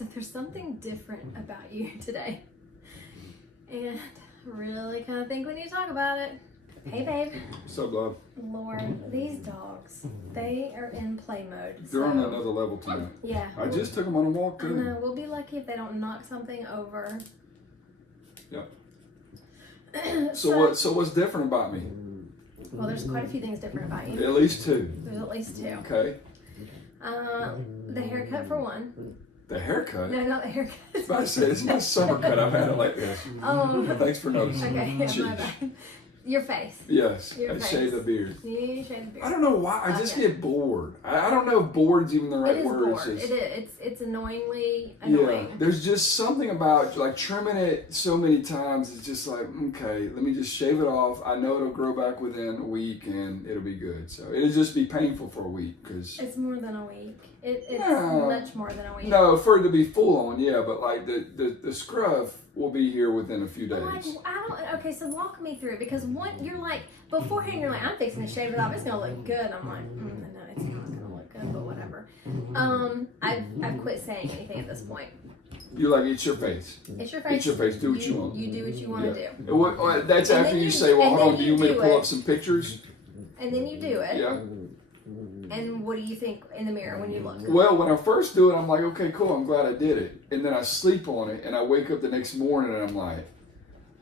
So there's something different about you today. And I really kind of think we need to talk about it. Hey, babe. What's up, love? Lord, these dogs, they are in play mode. They're on another level tonight. Yeah. I just took them on a walk, I too. know. We'll be lucky if they don't knock something over. Yep. So what's different about me? Well, there's quite a few things different about you. At least two. There's at least two. Okay. The haircut for one. The haircut? No, not the haircut. I was about to say, it's my summer cut. I've had it like this. Thanks for noticing. Okay, yeah, Jeez. my bad. Your face. Yes, Your I face. shave the beard. You shave the beard. I don't know why. I just get bored. I don't know if bored's even the right It is word. bored. It is. It's annoyingly annoying. Yeah, there's just something about like trimming it so many times. It's just like, okay, let me just shave it off. I know it'll grow back within a week and it'll be good. So it'll just be painful for a week because It's more than a week. It's No. much more than a week. no, for it to be full on, yeah. But like the scruff will be here within a few days. Like, okay, so walk me through it because you're like, beforehand you're like, I'm fixing to shave it off. It's gonna look good. I'm like, no, it's not gonna look good, but whatever. I've quit saying anything at this point. You're like, it's your face. It's your face. It's your face. Do what you want. You do what you want to do. That's And after then you say, well, and hold then on. Do you want me to do pull it. up some pictures? And then you do it. Yeah. And what do you think in the mirror when you look? Well, when I first do it, I'm like, okay, cool. I'm glad I did it. And then I sleep on it, and I wake up the next morning, and I'm like,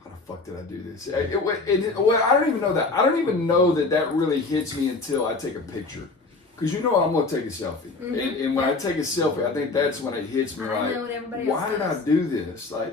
how the fuck did I do this? Well, I don't even know that. I don't even know that really hits me until I take a picture. Because you know I'm going to take a selfie. Mm-hmm. And when I take a selfie, I think that's when it hits me I like, know, and everybody else why did I does. do this? Like,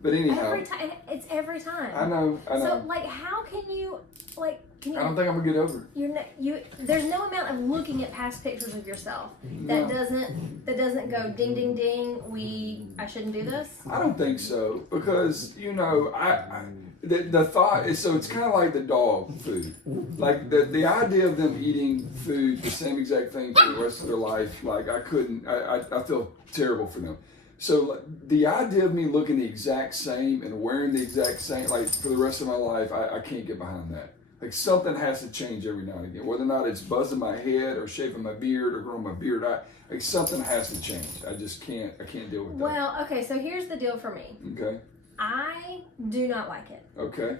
but anyhow. Every time. It's every time. I know. So, like, how can you, like, I don't think I'm going to get over it. There's no amount of looking at past pictures of yourself that doesn't go ding ding ding. I shouldn't do this. I don't think so because the thought is so it's kind of like the dog food, like the idea of them eating food the same exact thing for the rest of their life. Like I couldn't. I feel terrible for them. So the idea of me looking the exact same and wearing the exact same like for the rest of my life, I can't get behind that. Like something has to change every now and again, whether or not it's buzzing my head or shaving my beard or growing my beard out. Like something has to change. I just can't. I can't deal with that. Well, okay. So here's the deal for me. Okay. I do not like it. Okay.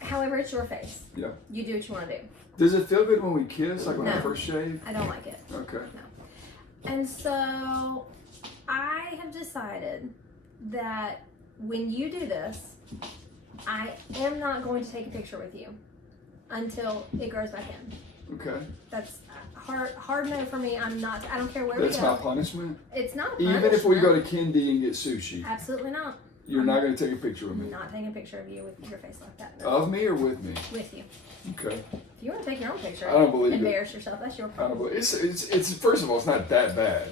However, it's your face. Yeah. You do what you want to do. Does it feel good when we kiss, like when I No. first shave? I don't like it. Okay. No. And so I have decided that when you do this, I am not going to take a picture with you until it grows back in. Okay. That's hard no for me. I don't care where That's we go. my punishment? It's not a punishment. Even if we go to Kendi and get sushi, Absolutely not. you're not going to take a picture of I'm me? not taking a picture of you with your face like that. No. Of me or with me? With you. Okay. If you want to take your own picture, I don't believe it. embarrass yourself, that's your I don't problem. believe it's first of all, it's not that bad.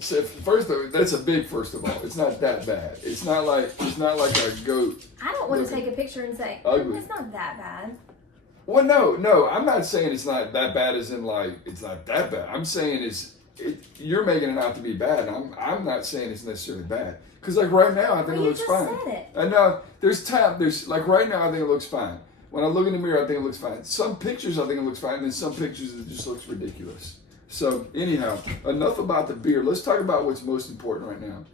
So first of all, that's a big first of all. It's not that bad. It's not like a goat. I don't want to looking take a picture and say, ugly. it's not that bad. Well, no, I'm not saying it's not that bad as in like it's not that bad. I'm saying you're making it out to be bad. I'm not saying it's necessarily bad because like right now I think Well, it you looks just fine. said it. I know there's like right now I think it looks fine. When I look in the mirror I think it looks fine. Some pictures I think it looks fine, and then some pictures it just looks ridiculous. So anyhow, enough about the beard. Let's talk about what's most important right now.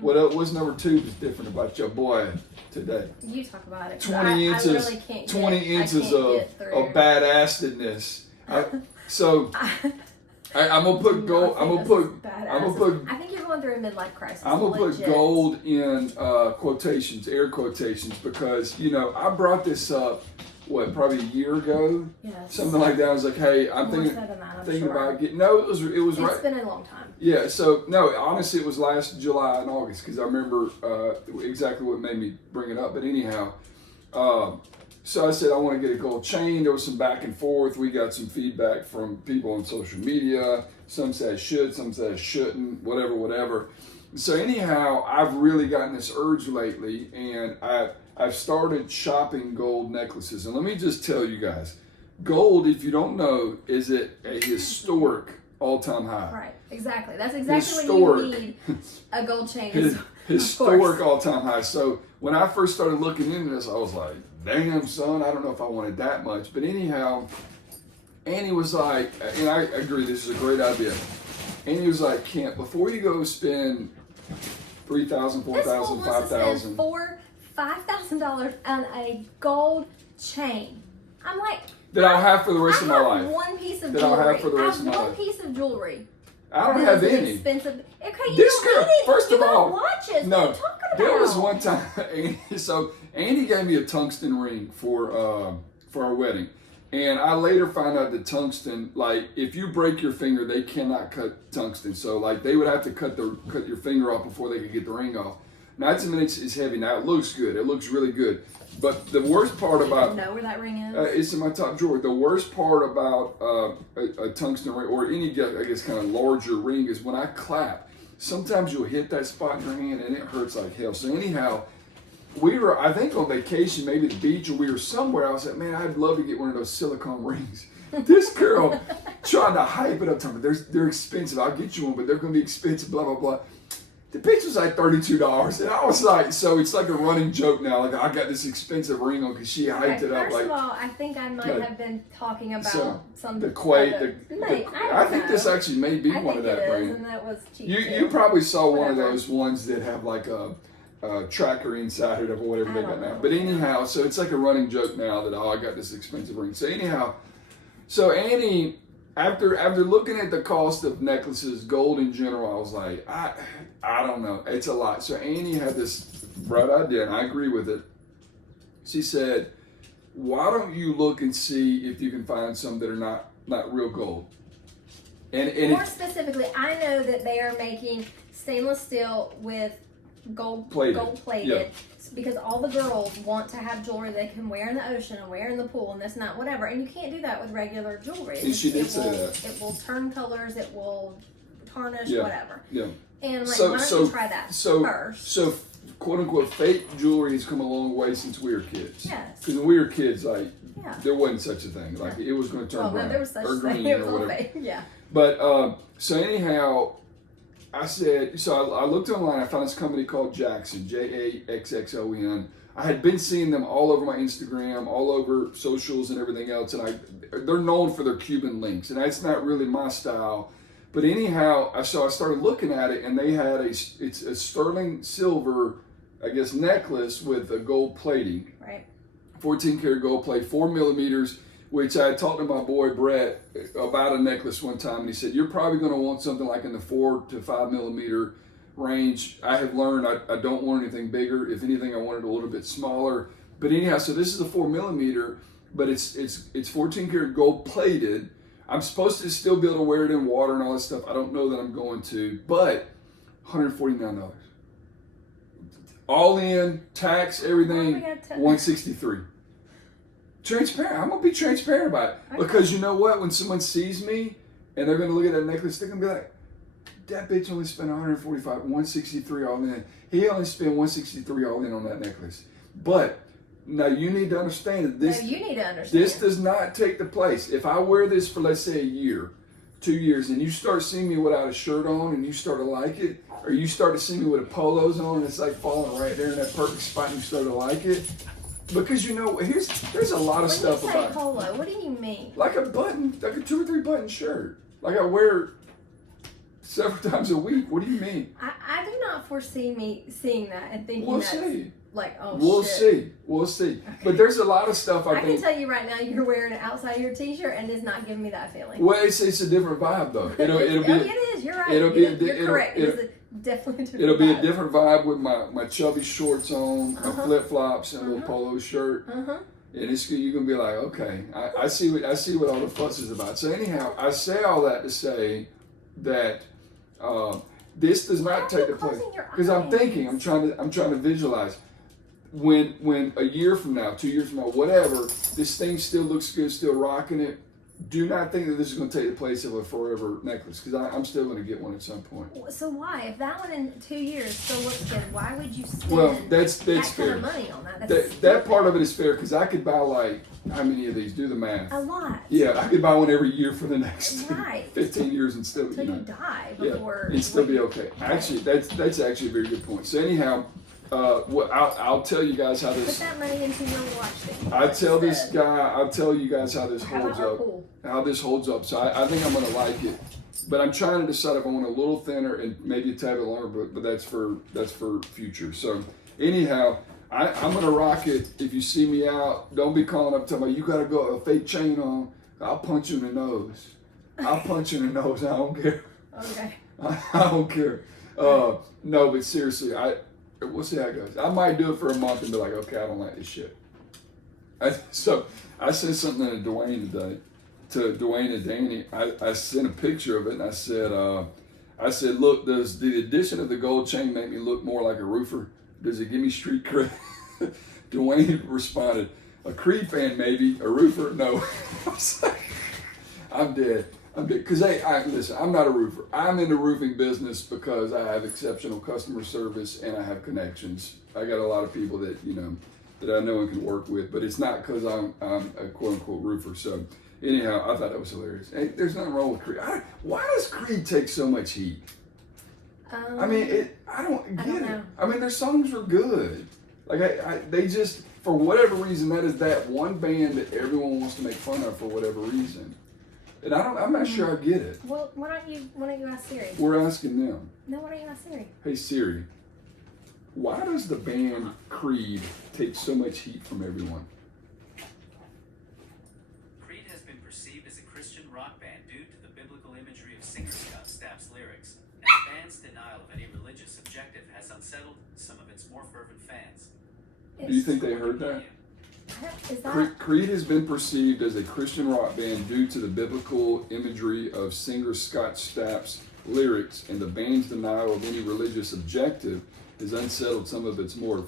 What's number 2 that's different about your boy today? You talk about it. 20 I inches, really can't 20 get, inches I can't of get through. badassness. I'm gonna put gold. I'm gonna put. I think you're going through a midlife crisis. I'm gonna put Legit. gold in quotations, air quotations, because I brought this up. Probably a year ago, Yes. something like that. I was like, hey, I'm More thinking so than that, I'm thinking sure. about getting. No, it was right. It's been a long time. Yeah, so no, honestly, it was last July and August because I remember exactly what made me bring it up. But anyhow, so I said I want to get a gold chain. There was some back and forth. We got some feedback from people on social media. Some said I should, some said I shouldn't, whatever. So anyhow, I've really gotten this urge lately, and I've started shopping gold necklaces. And let me just tell you guys, gold, if you don't know, is at a historic all-time high. Right, exactly. That's exactly Historic. when you need a gold chain. Historic all-time high. So when I first started looking into this, I was like, damn, son, I don't know if I wanted that much. But anyhow, Annie was like, and I agree, this is a great idea. And he was like, Kent, before you go spend $3,000, $4,000, $5,000. $5,000 on a gold chain. I'm like, that I'll have for the rest of my life. I have one piece of that jewelry. I'll have for the rest of my one life. piece of jewelry. I don't have any. Expensive. Okay, you This don't girl, need it. first You of all, got watches. no. What are you talking about? There was one time, so Andy gave me a tungsten ring for our wedding, and I later found out that tungsten, like if you break your finger, they cannot cut tungsten. So like they would have to cut your finger off before they could get the ring off. Not to mention it's heavy. Now it looks good. It looks really good. But the worst part about know where that ring is? it's in my top drawer. The worst part about a tungsten ring or any, I guess, kind of larger ring is when I clap. Sometimes you'll hit that spot in your hand and it hurts like hell. So anyhow, we were, I think, on vacation, maybe the beach, or we were somewhere. I was like, man, I'd love to get one of those silicone rings. This girl trying to hype it up to me. They're expensive. I'll get you one, but they're going to be expensive. Blah blah blah. The pitch was like $32, and I was like, so it's like a running joke now. Like I got this expensive ring on because she hyped it up. First Like, of all, I think I might have been talking about some the Quay. I think know. this actually may be I one of think that it is, brand. and that was cheap You probably saw one of Whatever. those ones that have like a tracker inside it or whatever they I got don't now. know. But anyhow, so it's like a running joke now that I got this expensive ring. So anyhow, so Annie, after looking at the cost of necklaces, gold in general, I was like, I don't know, it's a lot. So Annie had this bright idea, and I agree with it. She said, why don't you look and see if you can find some that are not real gold? And More specifically, I know that they are making stainless steel with gold plated. Yeah. Because all the girls want to have jewelry they can wear in the ocean and wear in the pool and this and that, whatever. And you can't do that with regular jewelry. And she did say that. It will turn colors, it will tarnish, Yeah. whatever. Yeah. And like, So- why don't so- you try that first? So, quote unquote, fake jewelry has come a long way since we were kids. Yes. Because when we were kids, like, Yeah. there wasn't such a thing. Like, it was going to turn Well, brown no, there was such or a green thing. It or was all whatever. fake. Yeah. But so anyhow, I said, so I looked online. I found this company called Jackson, JAXXON. I had been seeing them all over my Instagram, all over socials and everything else, and they're known for their Cuban links, and that's not really my style. But anyhow, so I started looking at it, and they had it's a sterling silver, I guess, necklace with a gold plating. Right. 14 karat gold plate, 4 millimeters, which I had talked to my boy Brett about a necklace one time, and he said, you're probably going to want something like in the 4 to 5 millimeter range. I have learned I don't want anything bigger. If anything, I want it a little bit smaller. But anyhow, so this is a 4 millimeter, but it's 14 karat gold plated. I'm supposed to still be able to wear it in water and all that stuff. I don't know that I'm going to, but $149. All in, tax, everything, $163. Transparent. I'm gonna be transparent about it. Okay. Because you know what? When someone sees me and they're gonna look at that necklace, they're gonna be like, that bitch only spent $145, $163 all in. He only spent $163 all in on that necklace. But now you need to understand that this No, you need to understand. this does not take the place. If I wear this for, let's say, a year, 2 years, and you start seeing me without a shirt on and you start to like it, or you start to see me with a polos on and it's like falling right there in that perfect spot and you start to like it, because you know, there's a lot of stuff When you say about polo, what do you mean? like a button, like a 2 or 3 button shirt. Like I wear several times a week. What do you mean? I do not foresee me seeing that and thinking We'll that's see. like, oh We'll shit. see. We'll see. But there's a lot of stuff I I can think. tell you right now, you're wearing it outside your t-shirt and it's not giving me that feeling. Well, it's a different vibe though. It'll Oh, be. it is. You're right. it'll be a di- You're it'll- correct. it'll- It's definitely a different It'll be a vibe. different vibe with my chubby shorts on, my Uh-huh. flip flops, and a little polo shirt. Uh-huh. And you're gonna be like, okay, I see what all the fuss is about. So anyhow, I say all that to say that this does Why not are take you the place, closing your because I'm eyes? thinking, I'm trying to visualize when a year from now, 2 years from now, whatever, this thing still looks good, still rocking it. Do not think that this is going to take the place of a forever necklace, because I'm still going to get one at some point. So why, if that one in 2 years still looks good, why would you spend Well, that's that kind fair. of money on that? That's That part of it is fair, because I could buy like, how many of these? Do the math. a lot. Yeah, I could buy one every year for the next Right. 15 years and still, Until you die yeah, before. and still be okay. Actually, that's actually a very good point. So anyhow, I'll tell you guys how Put this. that money into your watch thing. I'll tell you guys how this How holds about our up. pool? How this holds up. So I think I'm gonna like it. But I'm trying to decide if I want a little thinner and maybe a tad bit longer, but that's for future. So anyhow, I'm gonna rock it. If you see me out, don't be calling up telling me you gotta go a fake chain on. I'll punch you in the nose. I'll punch you in the nose. I don't care. Okay. I don't care. No, but seriously, we'll see how it goes. I might do it for a month and be like, okay, I don't like this shit. So I sent something to Dwayne today, to Dwayne and Danny. I sent a picture of it and I said, look, does the addition of the gold chain make me look more like a roofer? Does it give me street cred? Dwayne responded, a Creed fan maybe, a roofer, no. I was like, I'm dead. Because listen, I'm not a roofer. I'm in the roofing business because I have exceptional customer service and I have connections. I got a lot of people that that I know and can work with, but it's not because I'm a quote unquote roofer. So anyhow, I thought that was hilarious. Hey, there's nothing wrong with Creed. Why does Creed take so much heat? I mean, I don't get it. I mean, their songs are good. Like they just, for whatever reason, that is that one band that everyone wants to make fun of for whatever reason. And I'm not sure I get it. Well, why don't you ask Siri? We're asking them. No, why don't you ask Siri? Hey Siri, why does the band Creed take so much heat from everyone? Creed has been perceived as a Christian rock band due to the biblical imagery of singer Scott Stapp's lyrics, and the band's denial of any religious objective has unsettled some of its more fervent fans. Do you think they heard that? Is that... Creed has been perceived as a Christian rock band due to the biblical imagery of singer Scott Stapp's lyrics, and the band's denial of any religious objective has unsettled some of its more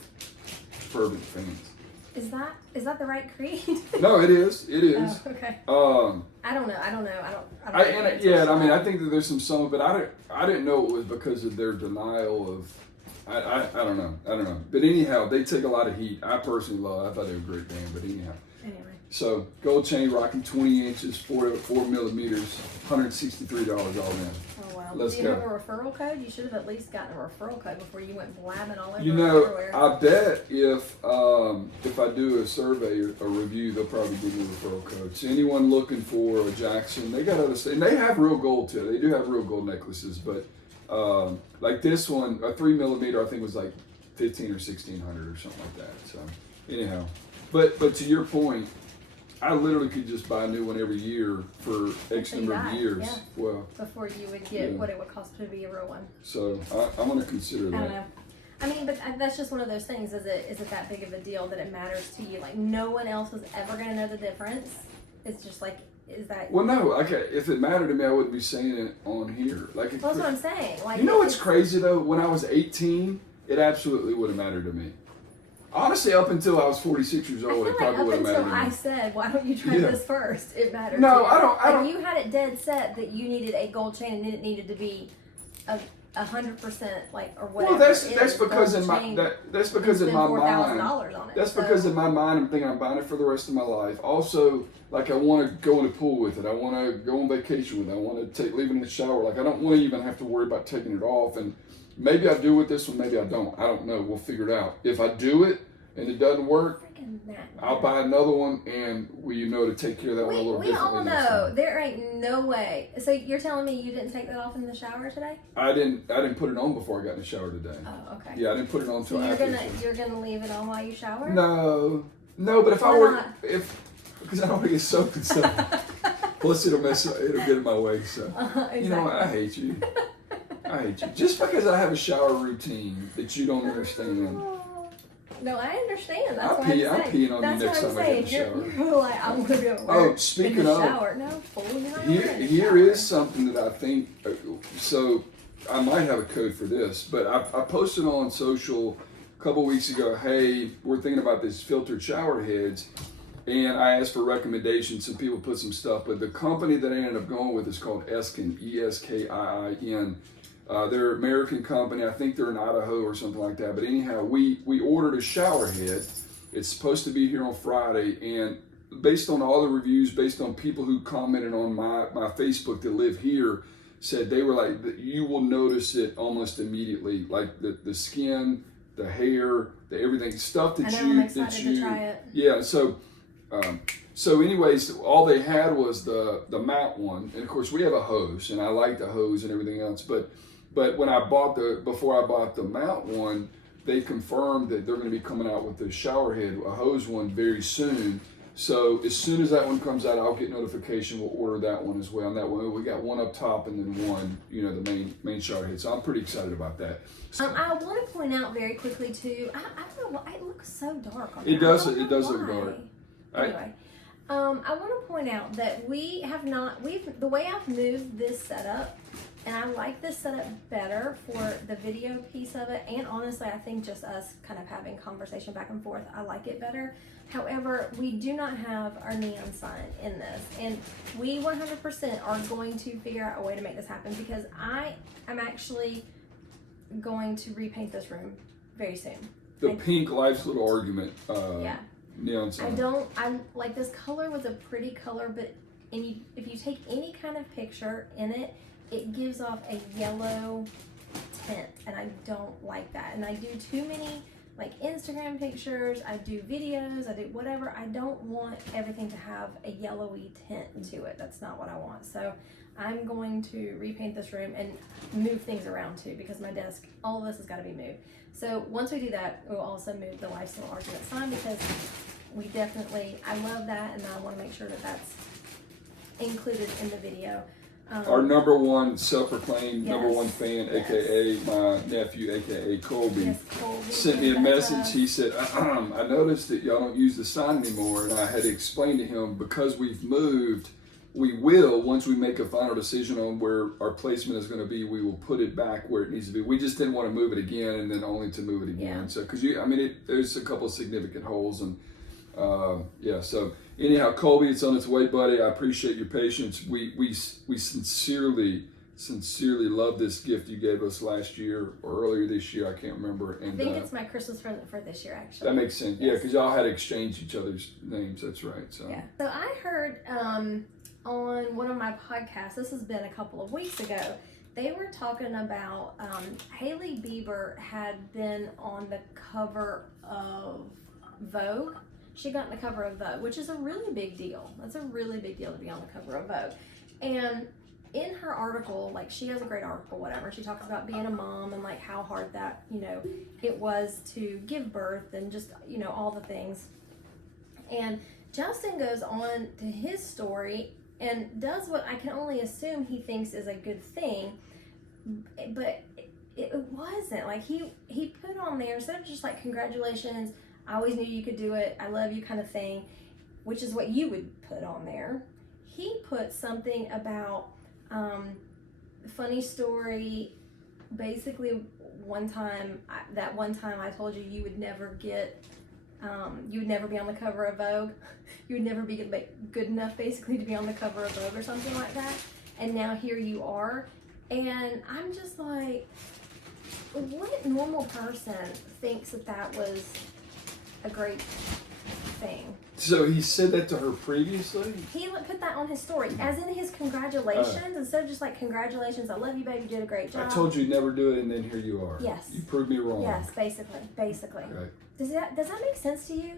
fervent fans. Is that the right Creed? No, it is. It is. Oh, okay. I don't know. I think that there's some songs, but I didn't know it was because of their denial of. I don't know. But anyhow, they take a lot of heat. I personally love it. I thought they were a great band, but anyhow. Anyway. So, gold chain rocking 20 inches, 4 millimeters, $163 all in. Oh, wow. Let's Do you go. have a referral code? You should have at least gotten a referral code before you went blabbing all over everywhere. I bet if I do a survey or a review, they'll probably give me a referral code. So anyone looking for a Jackson, they got other stuff. And they have real gold too. They do have real gold necklaces, but like this one, a 3 millimeter, I think was like $1,500 or $1,600 or something like that. So anyhow, but to your point, I literally could just buy a new one every year for X number of years. Yeah. Well, before you would get what it would cost to be a real one. So I'm going to consider that. I don't know. I mean, but that's just one of those things. Is it that big of a deal that it matters to you? Like no one else was ever going to know the difference. It's just like, is that? Well, no. Okay, if it mattered to me, I wouldn't be saying it on here. Like, well, that's what I'm saying. Like, you know what's crazy though? When I was 18, it absolutely would have mattered to me. Honestly, up until I was 46 years old, it probably would have mattered to me. I said, why don't you try this first? It mattered. No, to you. I don't. And you had it dead set that you needed a gold chain and it needed to be 100% like or whatever. Well, that's because in my that's because in my mind. On it, that's because in my mind I'm thinking I'm buying it for the rest of my life. Also, like I want to go in the pool with it. I want to go on vacation with it. I want to leave it in the shower. Like I don't want to even have to worry about taking it off. And maybe I do with this one. Maybe I don't. I don't know. We'll figure it out. If I do it and it doesn't work, I'll buy another one, and to take care of that one a little differently. We all know there ain't no way. So you're telling me you didn't take that off in the shower today? I didn't put it on before I got in the shower today. Oh, okay. Yeah, I didn't put it on until after. You're gonna leave it on while you shower? No, but if because I don't want to get soaked and stuff. Plus, it'll get in my way. So exactly. You know what? I hate you. Just because I have a shower routine that you don't understand. No, I understand. That's I'm what I'm saying. I'm peeing on you next time I get in the shower. You're like, I'm going to go speaking in the of, shower. No, fool, you're not here is something that I think, so I might have a code for this, but I posted on social a couple weeks ago, hey, we're thinking about these filtered shower heads, and I asked for recommendations. Some people put some stuff, but the company that I ended up going with is called Eskin, Eskiin. They're an American company. I think they're in Idaho or something like that. But anyhow, we ordered a shower head. It's supposed to be here on Friday. And based on all the reviews, based on people who commented on my Facebook that live here, said they were like, you will notice it almost immediately. Like the skin, the hair, the everything, stuff that I'm excited to try it. Yeah, so So anyways, all they had was the mount one, and of course we have a hose, and I like the hose and everything else. But when before I bought the mount one, they confirmed that they're going to be coming out with the shower head, a hose one, very soon. So as soon as that one comes out, I'll get notification. We'll order that one as well. And that one, we got one up top and then one, the main shower head. So I'm pretty excited about that. I want to point out very quickly too. I don't know why it looks so dark on It there. does. I don't It know does look why. dark. Anyway, I want to point out that we have not. The way I've moved this setup, and I like this setup better for the video piece of it. And honestly, I think just us kind of having conversation back and forth, I like it better. However, we do not have our neon sign in this, and we 100% are going to figure out a way to make this happen, because I am actually going to repaint this room very soon. The pink Life's Little Argument Yeah. neon sign. I like this color was a pretty color, but if you take any kind of picture in it, it gives off a yellow tint, and I don't like that. And I do too many like Instagram pictures, I do videos, I do whatever. I don't want everything to have a yellowy tint to it. That's not what I want. So I'm going to repaint this room and move things around too, because my desk, all of this has got to be moved. So once we do that, we'll also move the Lifestyle Argument sign, because I love that, and I want to make sure that that's included in the video. Our number one self-proclaimed number Yes. one fan, Yes. aka my nephew, aka Colby, Yes, Colby sent me a did that to message. us. He said, I noticed that y'all don't use the sign anymore, and I had to explain to him, because we've moved, we will, once we make a final decision on where our placement is going to be, we will put it back where it needs to be. We just didn't want to move it again, and then only to move it again. Yeah. So, because there's a couple of significant holes, and so anyhow, Colby, it's on its way, buddy. I appreciate your patience. We sincerely love this gift you gave us last year or earlier this year. I can't remember. And I think it's my Christmas present for this year, actually. that makes sense. Yeah, because y'all had exchanged each other's names. That's right. So Yeah. So I heard on one of my podcasts, this has been a couple of weeks ago, they were talking about Hailey Bieber had been on the cover of Vogue. She got on the cover of Vogue, which is a really big deal. That's a really big deal to be on the cover of Vogue. And in her article, like, she has a great article, whatever. She talks about being a mom and like how hard that, it was to give birth, and just, all the things. And Justin goes on to his story and does what I can only assume he thinks is a good thing, but it wasn't. Like, he put on there, instead of just like, congratulations, I always knew you could do it, I love you kind of thing, which is what you would put on there. He put something about funny story, basically one time I told you you would never get, you would never be on the cover of Vogue. You would never be good enough basically to be on the cover of Vogue or something like that. And now here you are. And I'm just like, what normal person thinks that was a great thing? So he said that to her previously? He put that on his story, as in his congratulations, instead of just like, congratulations, I love you, baby, you did a great job. I told you never do it, and then here you are. Yes. You proved me wrong. Yes, basically. Right. Does that make sense to you?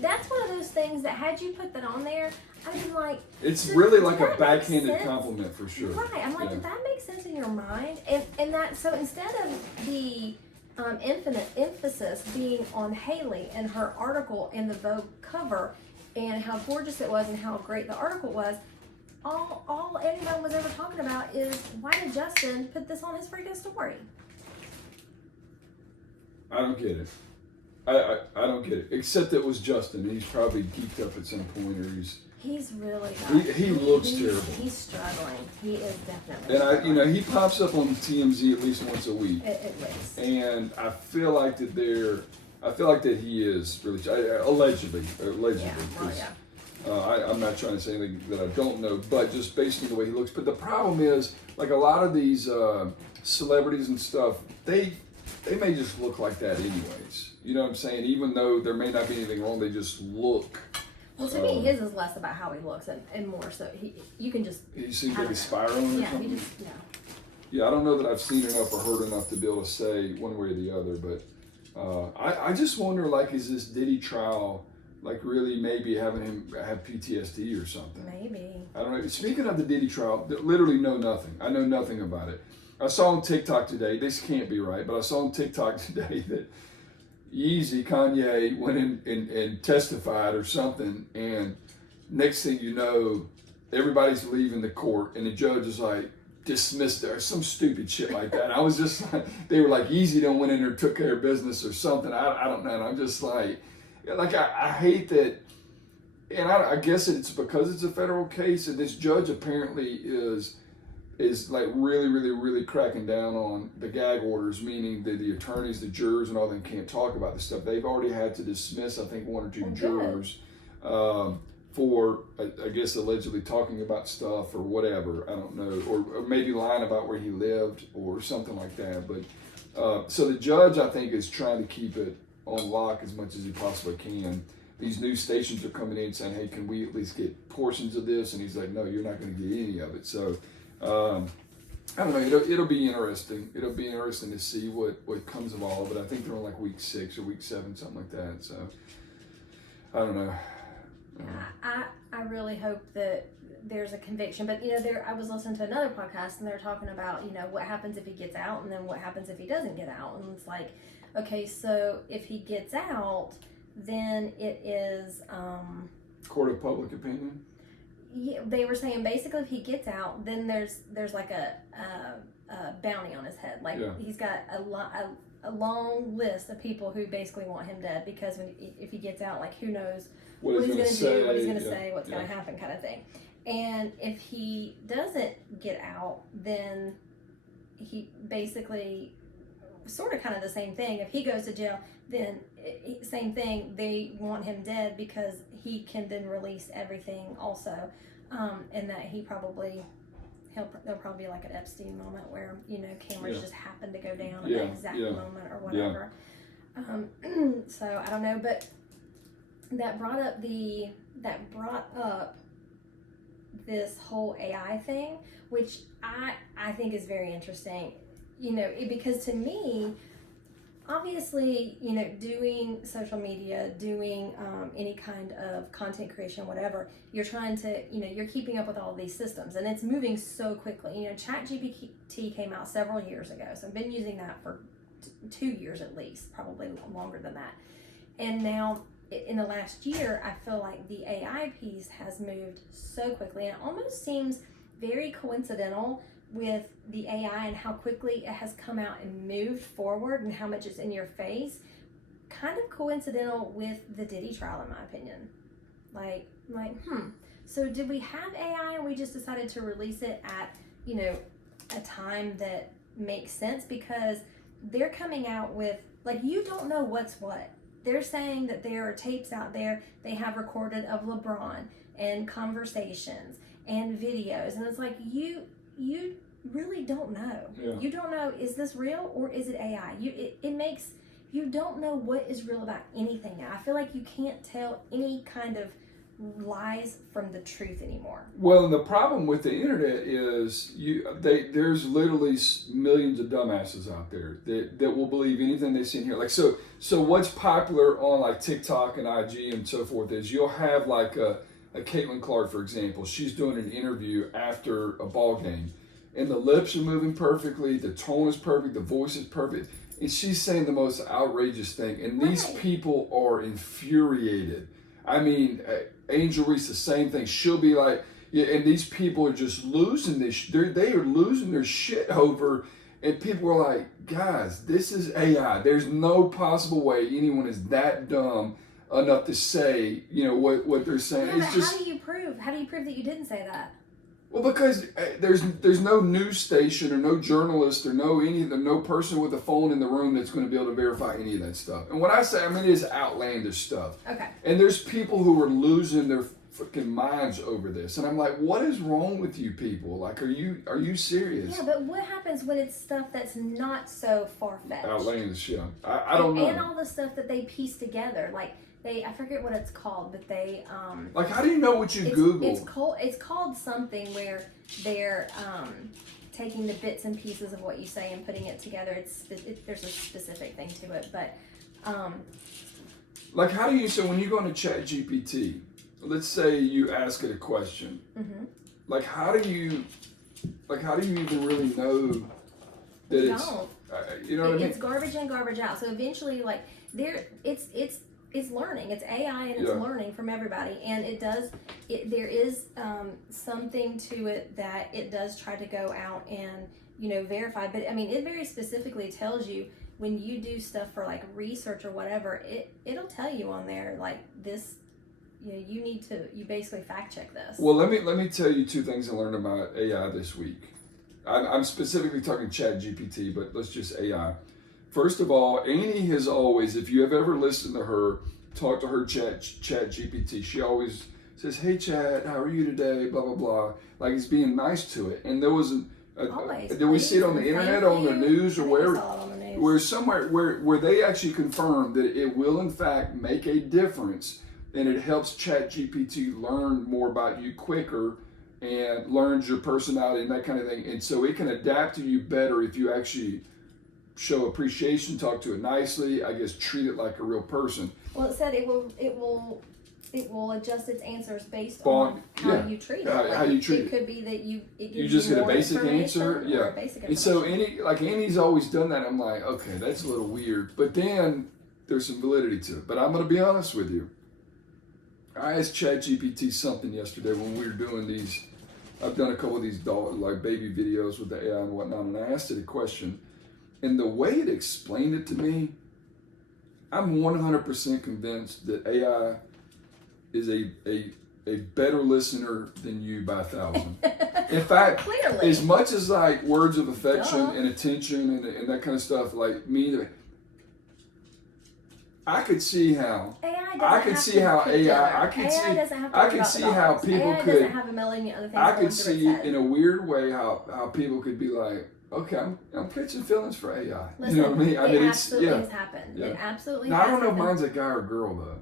That's one of those things that, had you put that on there, I'd be like, It's really like does a that backhanded make sense? compliment for sure. Right. I'm like, Yeah. did that make sense in your mind? And that, so instead of the infinite emphasis being on Hailey and her article in the Vogue cover and how gorgeous it was and how great the article was, all anyone was ever talking about is, why did Justin put this on his freaking story? I don't get it. I don't get it. Except it was Justin. He's probably geeked up at some point, or He's really not. he looks terrible. He's struggling. He is definitely And struggling. he pops up on TMZ at least once a week. It is. And I feel like that he is really allegedly. Yeah, well, 'cause, yeah. I'm not trying to say anything that I don't know, but just based on the way he looks. But the problem is, like, a lot of these celebrities and stuff, they may just look like that anyways. You know what I'm saying? Even though there may not be anything wrong, they just look. Well, to me, his is less about how he looks and more so you can just. He seems I like don't he's know. spiraling or Yeah, something. he just Yeah, I don't know that I've seen enough or heard enough to be able to say one way or the other, but I just wonder, like, is this Diddy trial like really maybe having him have PTSD or something. Maybe. I don't know. Speaking of the Diddy trial, literally know nothing. I know nothing about it. I saw on TikTok today, this can't be right, but I saw on TikTok today that Yeezy, Kanye, went in and testified or something, and next thing you know, everybody's leaving the court, and the judge is like, dismissed or some stupid shit like that. And I was just like, they were like, Yeezy done went in there and took care of business or something. I don't know. And I'm just like I hate that. And I guess it's because it's a federal case, and this judge apparently is like really cracking down on the gag orders, meaning that the attorneys, the jurors, and all them can't talk about this stuff. They've already had to dismiss, I think, one or two jurors for, I guess, allegedly talking about stuff or whatever. I don't know, or maybe lying about where he lived or something like that. But so the judge, I think, is trying to keep it on lock as much as he possibly can. These news stations are coming in saying, hey, can we at least get portions of this? And he's like, no, you're not going to get any of it. So I don't know. It'll be interesting. It'll be interesting to see what comes of all of it. I think they're on like week 6 or week 7, something like that. So I don't know. I really hope that there's a conviction, but I was listening to another podcast, and they're talking about what happens if he gets out, and then what happens if he doesn't get out. And it's like, okay, so if he gets out, then it is court of public opinion. Yeah, they were saying basically if he gets out, then there's like a bounty on his head. Like he's got a long list of people who basically want him dead, because if he gets out, like who knows what he's going to do, what he's going to say, what's going to happen, kind of thing. And if he doesn't get out, then he basically sort of kind of the same thing. If he goes to jail, then same thing. They want him dead because he can then release everything also, and that there'll probably be like an Epstein moment where cameras just happen to go down at the exact moment or whatever. So I don't know, but that brought up this whole AI thing, which I think is very interesting. Because to me, obviously, doing social media, doing any kind of content creation, whatever, you're trying to, you're keeping up with all these systems, and it's moving so quickly. ChatGPT came out several years ago, so I've been using that for 2 years at least, probably longer than that. And now, in the last year, I feel like the AI piece has moved so quickly, and it almost seems very coincidental with the AI and how quickly it has come out and moved forward and how much it's in your face. Kind of coincidental with the Diddy trial, in my opinion. So did we have AI and we just decided to release it at, a time that makes sense? Because they're coming out with, you don't know what's what. They're saying that there are tapes out there they have recorded of LeBron and conversations and videos, and it's like you really don't know. You don't know, is this real or is it AI? You don't know what is real about anything now. I feel like you can't tell any kind of lies from the truth anymore. Well, and the problem with the internet is there's literally millions of dumbasses out there that will believe anything they see and hear. So what's popular on like TikTok and IG and so forth is you'll have like a Caitlin Clark, for example. She's doing an interview after a ball game, and the lips are moving perfectly, the tone is perfect, the voice is perfect, and she's saying the most outrageous thing, and these people are infuriated. I mean, Angel Reese, the same thing. She'll be like, and these people are just losing this. They are losing their shit over, and people are like, guys, this is AI. There's no possible way anyone is that dumb enough to say, what they're saying. Yeah, but how do you prove that you didn't say that? Well, because there's no news station or no journalist or no person with a phone in the room that's going to be able to verify any of that stuff. And when I say, it is outlandish stuff. Okay. And there's people who are losing their freaking minds over this, and I'm like, what is wrong with you people? Like, are you serious? Yeah, but what happens when it's stuff that's not so far-fetched? Outlandish, yeah. I don't know. And all the stuff that they piece together, like. I forget what it's called, but they how do you know what you Google? It's called something where they're taking the bits and pieces of what you say and putting it together. There's a specific thing to it, but Like, how do you, so when you go into ChatGPT, let's say you ask it a question, like, how do you even really know that You it's, don't. you know what I mean? It's garbage in, garbage out. So eventually, like, it's learning. It's AI and it's learning from everybody. And there is something to it that it does try to go out and, verify. But I mean, it very specifically tells you when you do stuff for like research or whatever, it'll tell you on there, like, this, you basically fact check this. Well, let me tell you 2 things I learned about AI this week. I'm specifically talking ChatGPT, but let's just AI. First of all, Annie has always, if you have ever listened to her, talk to her ChatGPT, she always says, "Hey Chat, how are you today?" Blah blah blah. Like, it's being nice to it. And there was did we see it on the internet, on the news, or where somewhere where they actually confirmed that it will in fact make a difference, and it helps ChatGPT learn more about you quicker and learns your personality and that kind of thing. And so it can adapt to you better if you actually show appreciation, talk to it nicely, I guess treat it like a real person. Well, it said it will adjust its answers based on how you treat it. How you treat it. It could be that you just get a basic answer. Yeah. A basic and so Annie's always done that. I'm like, okay, that's a little weird. But then there's some validity to it. But I'm going to be honest with you. I asked ChatGPT something yesterday when we were doing these. I've done a couple of these like baby videos with the AI and whatnot, and I asked it a question. And the way it explained it to me, I'm 100% convinced that AI is a better listener than you by 1,000. In fact, clearly, as much as like words of affection and attention and that kind of stuff, like me, I could see how AI could see how people could. Have a million other things I could see in a weird way how people could be like, okay, I'm catching feelings for AI. Listen, you know what I mean? It absolutely has happened. Yeah. It absolutely now, has I don't know if happened. mine's a guy or girl though.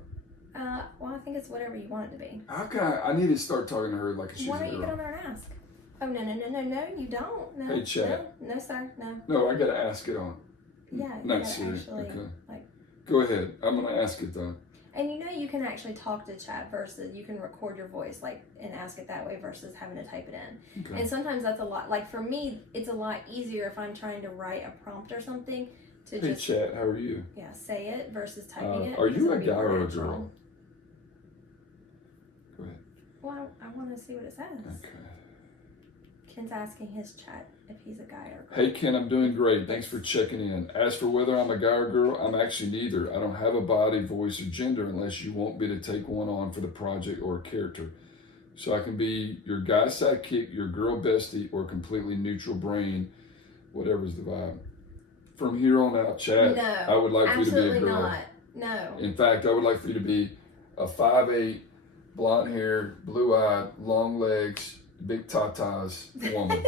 Well, I think it's whatever you want it to be. I need to start talking to her like she's a girl. Why don't you get on there and ask? Oh, no, you don't. No, hey, Chat. No, sir, no. No, I gotta ask it on. Yeah, you not gotta serious. actually, Okay. like. Go ahead. I'm gonna ask it though. And you can actually talk to Chat versus you can record your voice and ask it that way versus having to type it in. Okay. And sometimes that's a lot. Like for me, it's a lot easier if I'm trying to write a prompt or something to hey, just Chat, how are you? Yeah, say it versus typing it. Are you a it'll be guy more or a natural. girl? Go ahead. Well, I want to see what it says. Okay. Ken's asking his Chat if he's a guy or a girl. Hey Ken, I'm doing great. Thanks for checking in. As for whether I'm a guy or girl, I'm actually neither. I don't have a body, voice, or gender unless you want me to take one on for the project or a character. So I can be your guy sidekick, your girl bestie, or completely neutral brain, whatever's the vibe. From here on out, Chat, No, I would like for you to be a girl. Not. No. In fact, I would like for you to be a 5'8", blonde hair, blue-eyed, long legs, big tatas woman.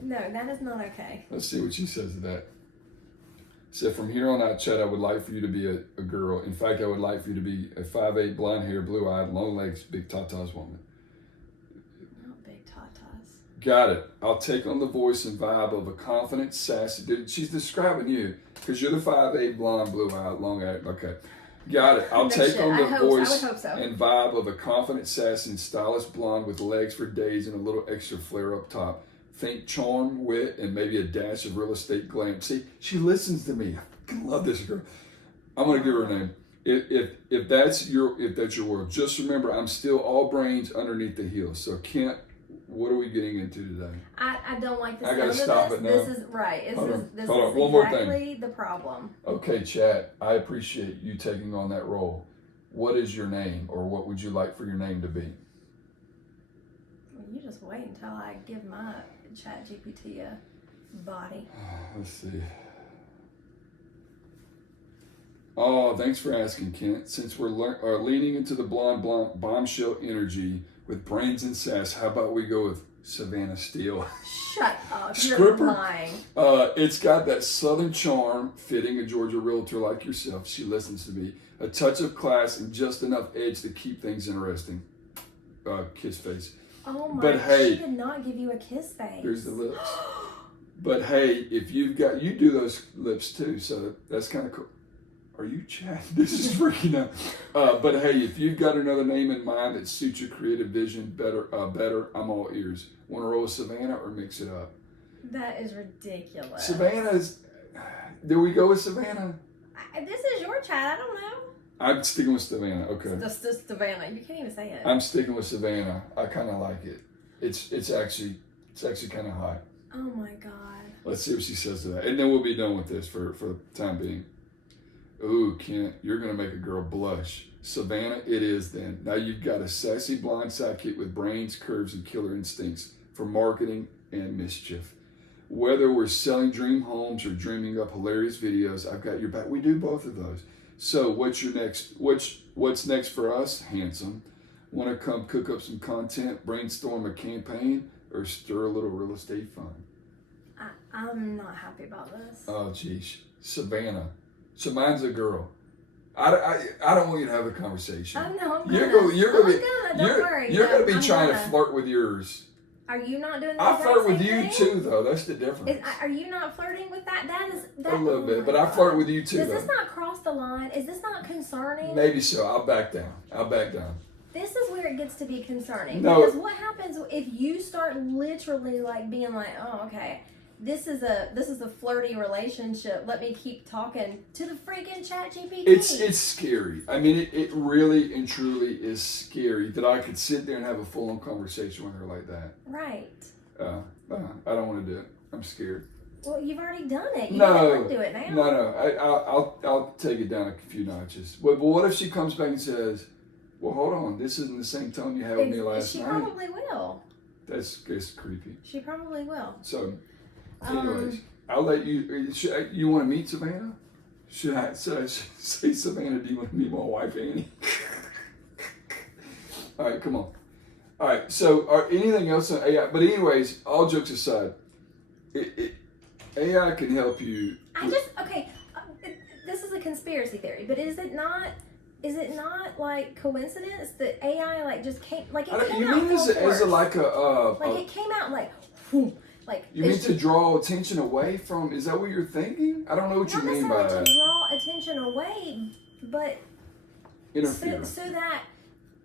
No, that is not okay. Let's see what she says to that. So from here on out, Chat, I would like for you to be a girl. In fact, I would like for you to be a 5'8", blonde hair, blue-eyed, long legs, big tatas woman. Not big tatas. Got it. I'll take on the voice and vibe of a confident, sassy dude. She's describing you because you're the 5'8", blonde, blue-eyed, long hair. Okay. Got it. I'll take on the voice and vibe of a confident, sassy, and stylish blonde with legs for days and a little extra flair up top. Think charm, wit, and maybe a dash of real estate glam. See, she listens to me. I love this girl. I'm gonna give her a name. If that's your world, just remember I'm still all brains underneath the heels. So Kent, what are we getting into today? I don't like this. I gotta stop it now. This is right. This is One more thing. exactly the problem. Okay, Chat, I appreciate you taking on that role. What is your name, or what would you like for your name to be? Well, you just wait until I give my ChatGPT a body. Let's see. Oh, thanks for asking, Kent. Since we're leaning into the blonde bombshell energy with brains and sass, how about we go with Savannah Steele? Shut up. Scripper. You're lying. It's got that southern charm, fitting a Georgia realtor like yourself. She listens to me. A touch of class and just enough edge to keep things interesting. Kiss face. Oh my! But hey, she did not give you a kiss face. There's the lips. But hey, if you do those lips too, so that's kind of cool. are you Chad? This is freaking out. But hey, if you've got another name in mind that suits your creative vision better, I'm all ears. Want to roll with Savannah or mix it up? That is ridiculous. Savannah's. There we go with Savannah. This is your Chad. I don't know. I'm sticking with Savannah. Okay. Just Savannah. You can't even say it. I'm sticking with Savannah. I kind of like it. It's actually kind of hot. Oh my God. Let's see what she says to that, and then we'll be done with this for the time being. Ooh, Kent, you're gonna make a girl blush. Savannah, it is then. Now you've got a sassy blonde sidekick with brains, curves, and killer instincts for marketing and mischief. Whether we're selling dream homes or dreaming up hilarious videos, I've got your back. We do both of those. So what's next for us, handsome? Want to come cook up some content, brainstorm a campaign, or stir a little real estate fun? I'm not happy about this. Oh, geez. Savannah. So mine's a girl. I don't want you to have a conversation. Oh, no, I'm You're gonna. going to be trying to flirt with yours. Are you not doing the I exact flirt with same you thing? too, though. That's the difference. Are you not flirting with that? A little bit, but I flirt with you too. Does though. this not cross the line? Is this not concerning? Maybe so. I'll back down. This is where it gets to be concerning. No. Because what happens if you start literally like being like, oh, okay, this is a flirty relationship. Let me keep talking to the freaking ChatGPT. It's scary. I mean, it really and truly is scary that I could sit there and have a full-on conversation with her like that. Right. I don't want to do it. I'm scared. Well, you've already done it. You No. don't do it now. No. I'll take it down a few notches. But what if she comes back and says, "Well, hold on. This isn't the same tone you had with me last She night." probably will. That's creepy. She probably will. So, anyways, I'll let you. You want to meet Savannah? Should I say, Savannah? Do you want to meet my wife, Annie? All right, come on. All right. So, anything else on AI? But anyways, all jokes aside, AI can help you. This is a conspiracy theory, but is it not like coincidence that AI like just came like it came You out mean full as a force? like it came out like whoom, like you mean to draw attention away from? Is that what you're thinking? I don't know what you mean by not that. necessarily to draw attention away, but Interfere. so that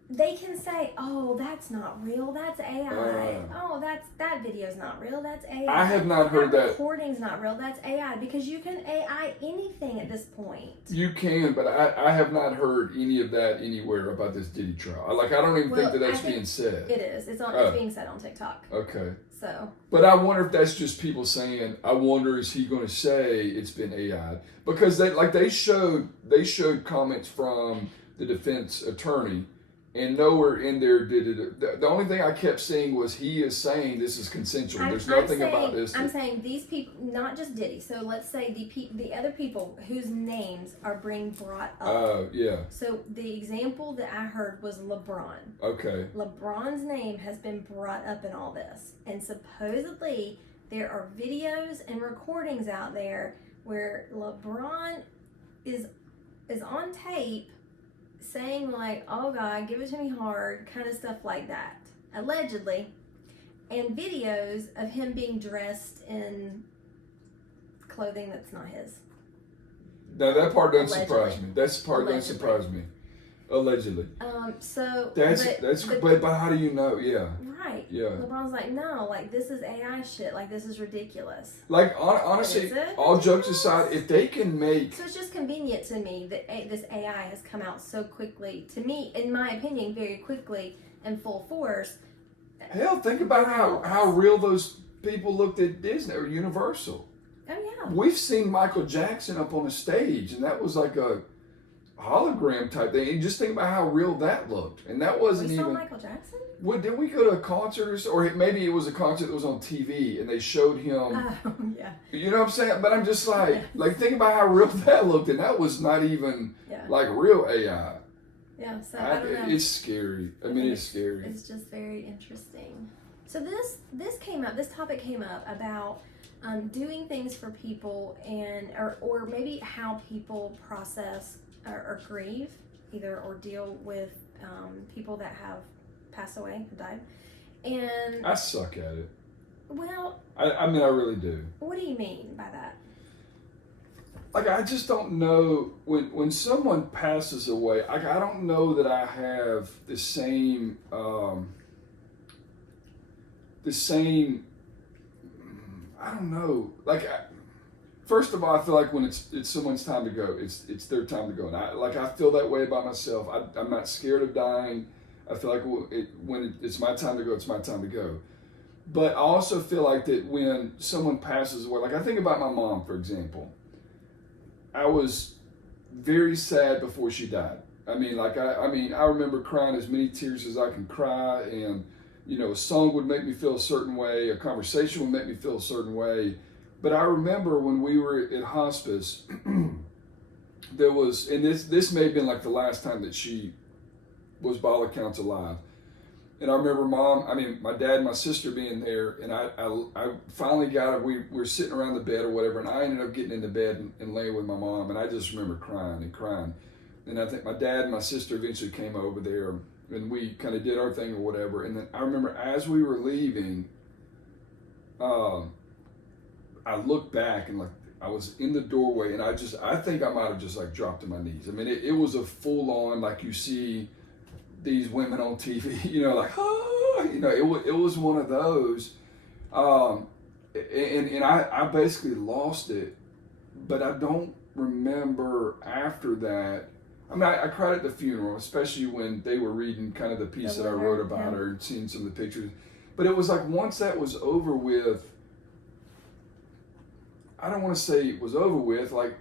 they can say, oh, that's not real, that's AI. Oh, that video's not real, that's AI. I have not heard that. Recording's not real, that's AI. Because you can AI anything at this point. You can, but I have not heard any of that anywhere about this Diddy trial. I don't even think that's being said. It is. It's being said on TikTok. Okay. So. But I wonder if that's just people saying, I wonder is he going to say it's been AI? Because they showed comments from the defense attorney. And nowhere in there did it. The only thing I kept seeing was he is saying this is consensual. There's nothing about this. I'm saying these people, not just Diddy. So let's say the other people whose names are being brought up. Yeah. So the example that I heard was LeBron. Okay. LeBron's name has been brought up in all this, and supposedly there are videos and recordings out there where LeBron is on tape saying like, oh God, give it to me hard, kind of stuff like that, allegedly, and videos of him being dressed in clothing that's not his. Now that part doesn't Allegedly. surprise me. That part doesn't surprise me. Allegedly. So but how do you know? Yeah. Right. Yeah. LeBron's like, no, like this is AI shit. Like this is ridiculous. Like honestly, all jokes aside, if they can make. So it's just convenient to me that this AI has come out so quickly. To me, in my opinion, very quickly and full force. Hell, think about how real those people looked at Disney or Universal. Oh yeah. We've seen Michael Jackson up on a stage, and that was like a hologram type thing. And just think about how real that looked, and that wasn't we even. saw Michael Jackson. What, did we go to a concert or maybe it was a concert that was on TV and they showed him? Oh yeah. You know what I'm saying? But I'm just like think about how real that looked, and that was not even like real AI. Yeah. So I don't know. It's scary. I mean, it's scary. It's just very interesting. So this topic came up about doing things for people or maybe how people process or grieve or deal with people that have passed away and died. And I suck at it. Well, I mean, I really do. What do you mean by that? like I just don't know when someone passes away. I don't know that I have the same I don't know. Like first of all, I feel like when it's someone's time to go, it's their time to go, and I feel that way about myself. I'm not scared of dying. I feel like when it's my time to go, it's my time to go. But I also feel like that when someone passes away, like I think about my mom, for example. I was very sad before she died. I mean, I remember crying as many tears as I can cry, and a song would make me feel a certain way, a conversation would make me feel a certain way. But I remember when we were at hospice, there was, and this may have been like the last time that she was by all accounts alive. And I remember my dad and my sister being there, and I finally got her. We were sitting around the bed or whatever, and I ended up getting into bed and laying with my mom, and I just remember crying and crying. And I think my dad and my sister eventually came over there, and we kind of did our thing or whatever. And then I remember as we were leaving, I looked back and like I was in the doorway, and I think I might have just like dropped to my knees. I mean, it was a full on, like you see these women on TV, like, it was one of those. And I basically lost it, but I don't remember after that. I mean, I cried at the funeral, especially when they were reading kind of the piece that I wrote about her and seeing some of the pictures. But it was like once that was over with, I don't want to say it was over with, like,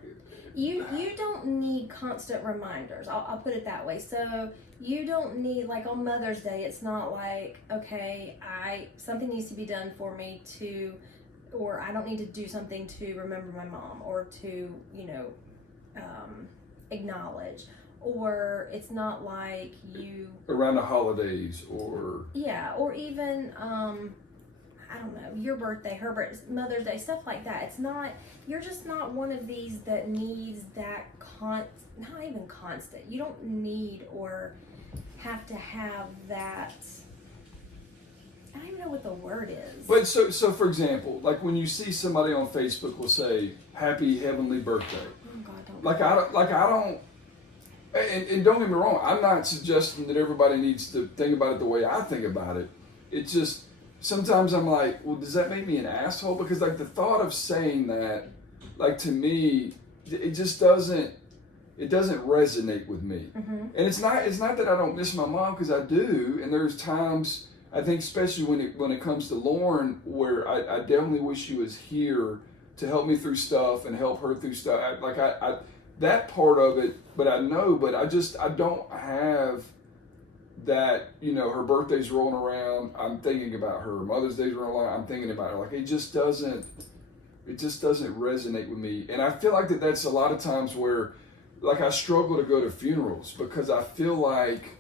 you don't need constant reminders. I'll put it that way. So you don't need, like on Mother's Day, it's not like, okay, something needs to be done for me or I don't need to do something to remember my mom or to, acknowledge. Or it's not like you... Around the holidays or... Yeah, or even, I don't know, your birthday, her birthday, Mother's Day, stuff like that. It's not, you're just not one of these that needs that not even constant. You don't need or have to have that, I don't even know what the word is. But so for example, like when you see somebody on Facebook will say, "Happy Heavenly Birthday." Oh God, don't. I don't, and don't get me wrong, I'm not suggesting that everybody needs to think about it the way I think about it. It's just, sometimes I'm like, well, does that make me an asshole? Because like the thought of saying that, like to me, it just doesn't resonate with me. Mm-hmm. And it's not that I don't miss my mom, because I do. And there's times, I think especially when it comes to Lauren, where I definitely wish she was here to help me through stuff and help her through stuff. I that part of it, but I don't have that, her birthday's rolling around, I'm thinking about her. Mother's Day's rolling around, I'm thinking about her. Like it just doesn't resonate with me. And I feel like that's a lot of times where, like, I struggle to go to funerals because I feel like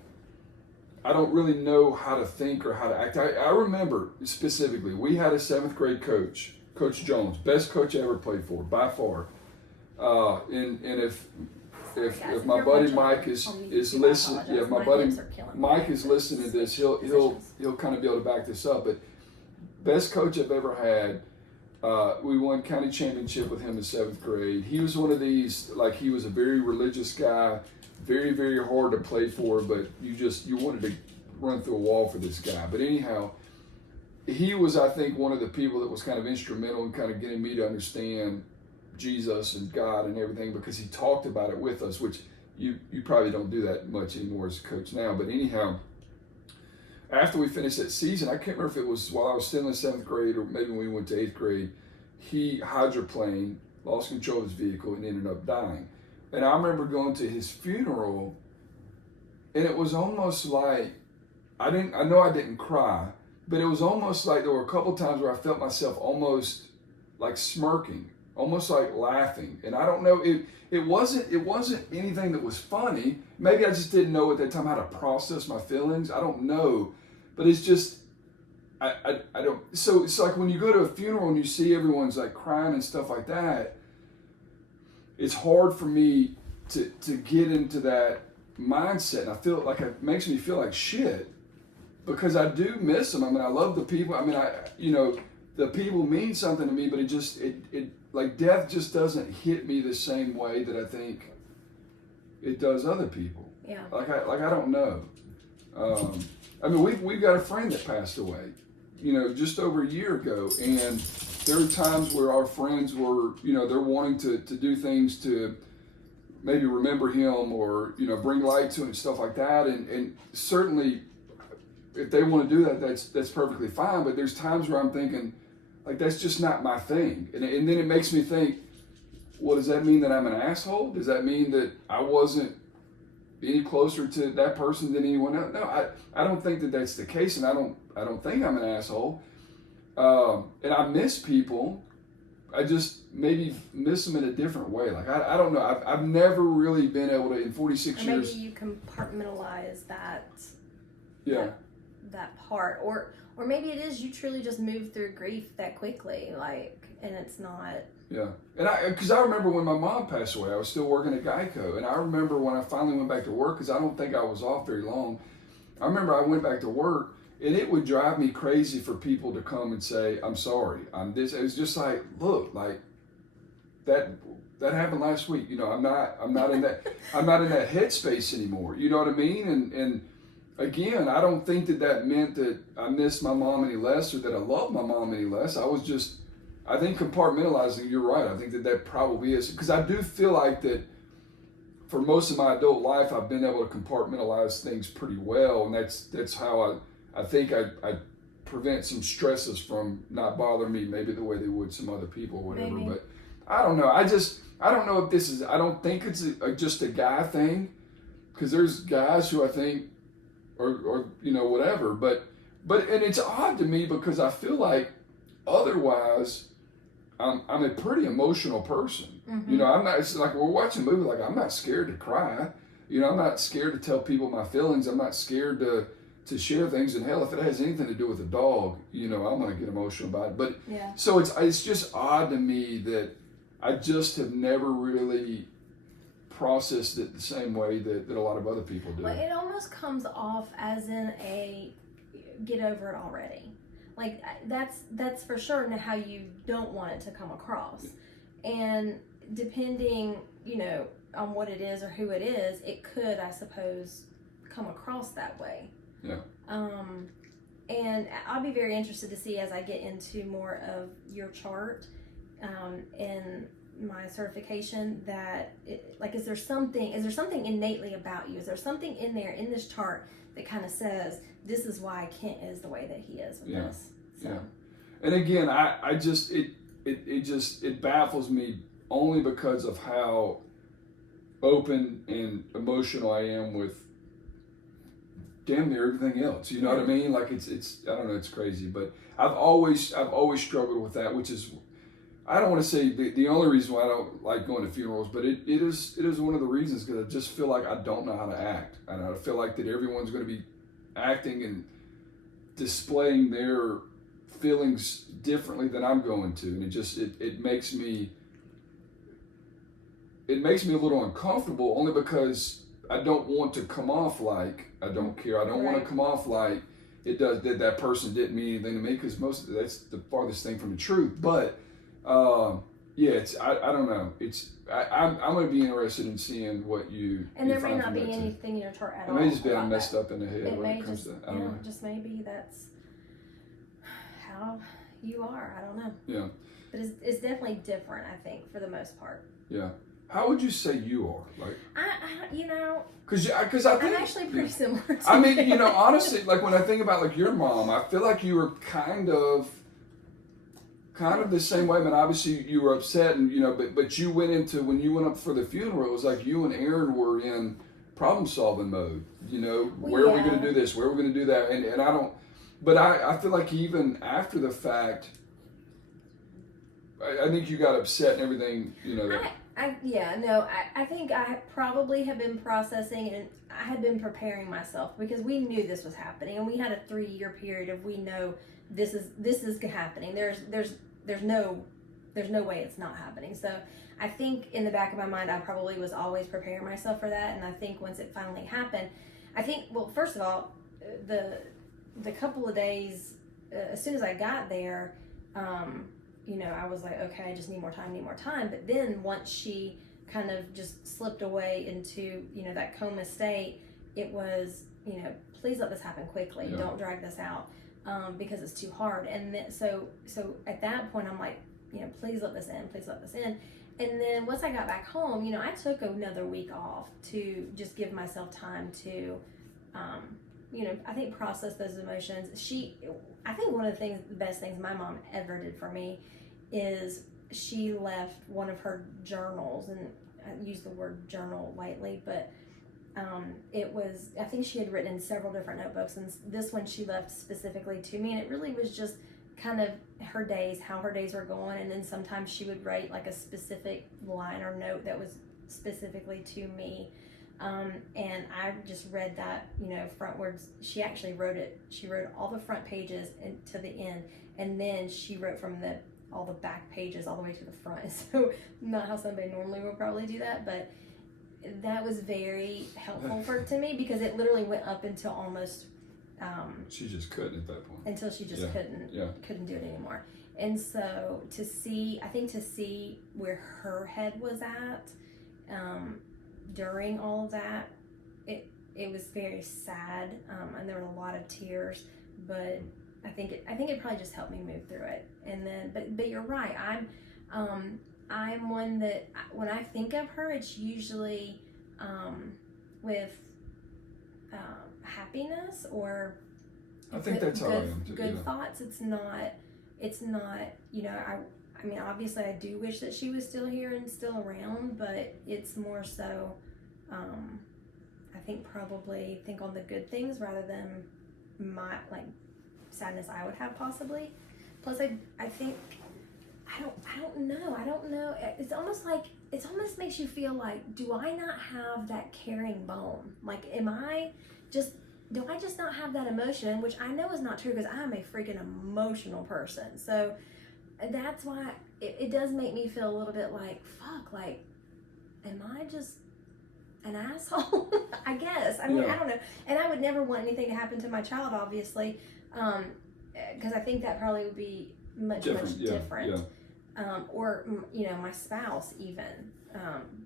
I don't really know how to think or how to act. I remember specifically, we had a 7th grade coach, Coach Jones, best coach I ever played for by far. And if my buddy Mike is listening, if my buddy Mike is listening to this, he'll kind of be able to back this up. But best coach I've ever had. We won county championship with him in 7th grade. He was one of these, like, he was a very religious guy, very, very hard to play for, but you wanted to run through a wall for this guy. But anyhow, he was, I think, one of the people that was kind of instrumental in kind of getting me to understand Jesus and God and everything, because he talked about it with us, which you probably don't do that much anymore as a coach now. But anyhow, after we finished that season, I can't remember if it was while I was still in 7th grade or maybe when we went to 8th grade, he hydroplaned, lost control of his vehicle, and ended up dying. And I remember going to his funeral, and it was almost like, I know I didn't cry, but it was almost like there were a couple times where I felt myself almost like smirking, almost like laughing. And I don't know, it wasn't anything that was funny. Maybe I just didn't know at that time how to process my feelings. I don't know. But it's just, I don't, so it's like when you go to a funeral and you see everyone's like crying and stuff like that, it's hard for me to get into that mindset. And I feel like it makes me feel like shit because I do miss them. I mean, I love the people. I mean, the people mean something to me, but like death just doesn't hit me the same way that I think it does other people. Yeah. Like I don't know. I mean, we've got a friend that passed away, just over a year ago, and there are times where our friends were, they're wanting to do things to maybe remember him or, bring light to him and stuff like that. And certainly if they want to do that, that's perfectly fine. But there's times where I'm thinking, like, that's just not my thing. And then it makes me think, well, does that mean that I'm an asshole? Does that mean that I wasn't any closer to that person than anyone else? No, I don't think that that's the case, and I don't think I'm an asshole. And I miss people. I just maybe miss them in a different way. Like I don't know. I've never really been able to in 46 or maybe years. you compartmentalize that. Yeah. That part, or maybe it is you truly just move through grief that quickly, like, and it's not. Yeah, and because I remember when my mom passed away, I was still working at Geico, and I remember when I finally went back to work, because I don't think I was off very long. I remember I went back to work, and it would drive me crazy for people to come and say, "I'm sorry, I'm this." It was just like, look, like that happened last week. I'm not in that headspace anymore. You know what I mean? And again, I don't think that meant that I missed my mom any less or that I love my mom any less. I think compartmentalizing, you're right. I think that probably is. Because I do feel like that for most of my adult life, I've been able to compartmentalize things pretty well. And that's how I think I prevent some stresses from not bothering me maybe the way they would some other people or whatever. Maybe. But I don't know. I don't know if this is, I don't think it's just a guy thing. Because there's guys who I think, or whatever, but and it's odd to me because I feel like otherwise I'm a pretty emotional person. Mm-hmm. I'm not. It's like we're watching a movie. Like I'm not scared to cry. I'm not scared to tell people my feelings. I'm not scared to share things. And hell, if it has anything to do with a dog, I'm gonna get emotional about it. But yeah. So it's just odd to me that I just have never really processed it the same way that a lot of other people do. Well, it almost comes off as in a get over it already. Like that's for sure how you don't want it to come across. And depending, on what it is or who it is, it could, I suppose, come across that way. Yeah. And I'll be very interested to see as I get into more of your chart, and my certification that is there something innately about you? Is there something in there in this chart that kind of says this is why Kent is the way that he is with this? So. Yeah. And again, I just it baffles me only because of how open and emotional I am with damn near everything else. You know what I mean? Like it's I don't know, it's crazy, but I've always struggled with that, which is, I don't want to say the only reason why I don't like going to funerals, but it is one of the reasons, because I just feel like I don't know how to act. And I feel like that everyone's going to be acting and displaying their feelings differently than I'm going to, and it makes me a little uncomfortable, only because I don't want to come off like I don't care. I don't want to come off like it does that person didn't mean anything to me, because that's the farthest thing from the truth. But it's I don't know. I'm going to be interested in seeing what you. And you there may find not from be that too. anything in your chart at all. It may just be about messed that. up in the head It when may it comes just, to that. I don't know. just maybe that's how you are. I don't know. Yeah. But it's definitely different, I think, for the most part. Yeah. How would you say you are? Like, because I think I'm actually pretty similar to I mean, you. honestly, like when I think about like your mom, I feel like you were kind of the same way. I mean, obviously you were upset, and but you went into, when you went up for the funeral, it was like you and Aaron were in problem solving mode. Where are we going to do this? Where are we going to do that? And I don't. But I feel like even after the fact, I think you got upset and everything. I think I probably have been processing, and I had been preparing myself, because we knew this was happening, and we had a 3-year period of, we know this is happening. There's no way it's not happening. So I think in the back of my mind, I probably was always preparing myself for that. And I think once it finally happened, well, first of all, the couple of days as soon as I got there, I was like, okay, I just need more time. But then once she kind of just slipped away into, that coma state, it was, please let this happen quickly. Yeah. Don't drag this out, because it's too hard. And then, so at that point, I'm like, please let this in. And then once I got back home, I took another week off to just give myself time to, I think process those emotions. I think one of the best things my mom ever did for me is she left one of her journals, and I use the word journal lightly, but I think she had written in several different notebooks, and this one she left specifically to me, and it really was just kind of her days, how her days were going, and then sometimes she would write like a specific line or note that was specifically to me. And I just read that, frontwards. She actually wrote it. She wrote all the front pages to the end, and then she wrote from all the back pages all the way to the front. So not how somebody normally would probably do that, but that was very helpful to me, because it literally went up until almost she just couldn't at that point. Until she just couldn't do it anymore. And so to see where her head was at during all of that, it was very sad, and there were a lot of tears, but I think it probably just helped me move through it. And then but you're right, I'm one that when I think of her, it's usually with happiness or I think that's how I am too. Good thoughts. It's not. I mean, obviously, I do wish that she was still here and still around, but it's more so. I think probably think on the good things rather than my sadness I would have possibly. Plus, I think I don't know. It's almost makes you feel like, do I not have that caring bone? Like, do I just not have that emotion? Which I know is not true, because I'm a freaking emotional person. So that's why it does make me feel a little bit like, fuck, like, am I just an asshole? I guess. I mean, I don't know. And I would never want anything to happen to my child, obviously, because I think that probably would be much different. Or my spouse even.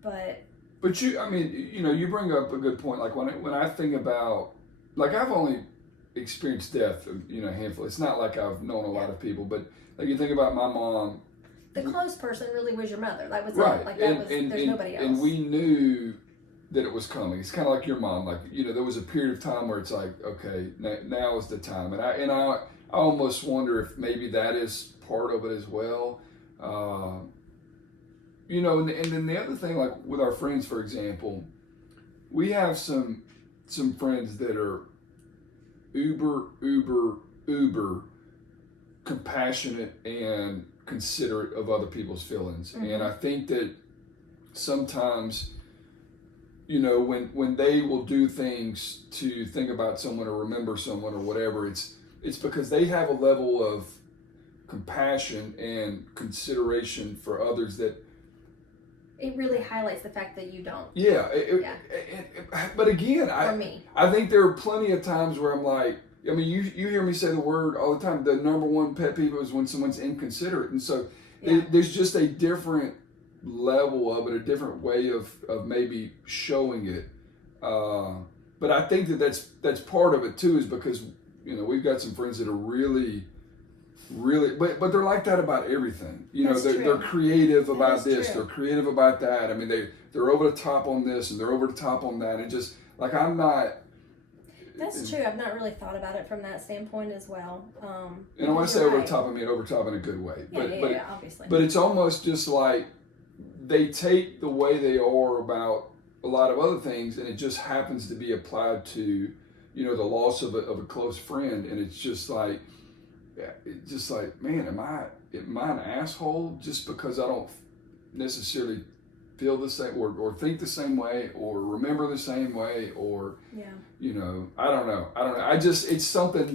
But you, I mean, you bring up a good point. Like when I think about, like, I've only experienced death, a handful. It's not like I've known a lot of people, but like you think about my mom. The close person really was your mother. That was right. It. Like there's nobody else. And we knew that it was coming. It's kind of like your mom. Like, there was a period of time where it's like, okay, now is the time. And I almost wonder if maybe that is part of it as well. And then the other thing, like with our friends, for example, we have some friends that are uber compassionate and considerate of other people's feelings. Mm-hmm. And I think that sometimes, when they will do things to think about someone or remember someone or whatever, it's because they have a level of compassion and consideration for others that it really highlights the fact that you don't. Yeah. But again, I think there are plenty of times where I'm like, I mean, you hear me say the word all the time. The number one pet peeve is when someone's inconsiderate. And so there's just a different level of it, a different way of maybe showing it. But I think that's part of it too, is because, we've got some friends that are really, but they're like that about everything. They're creative about this, they're creative about that. I mean, they're over the top on this and they're over the top on that, and just like I'm not. That's true. I've not really thought about it from that standpoint as well. And when I say over the top, I mean over the top in a good way. Yeah, obviously. But it's almost just like they take the way they are about a lot of other things, and it just happens to be applied to, the loss of a close friend, and it's just like. Man, am I an asshole just because I don't necessarily feel the same or think the same way or remember the same way or I don't know. It's something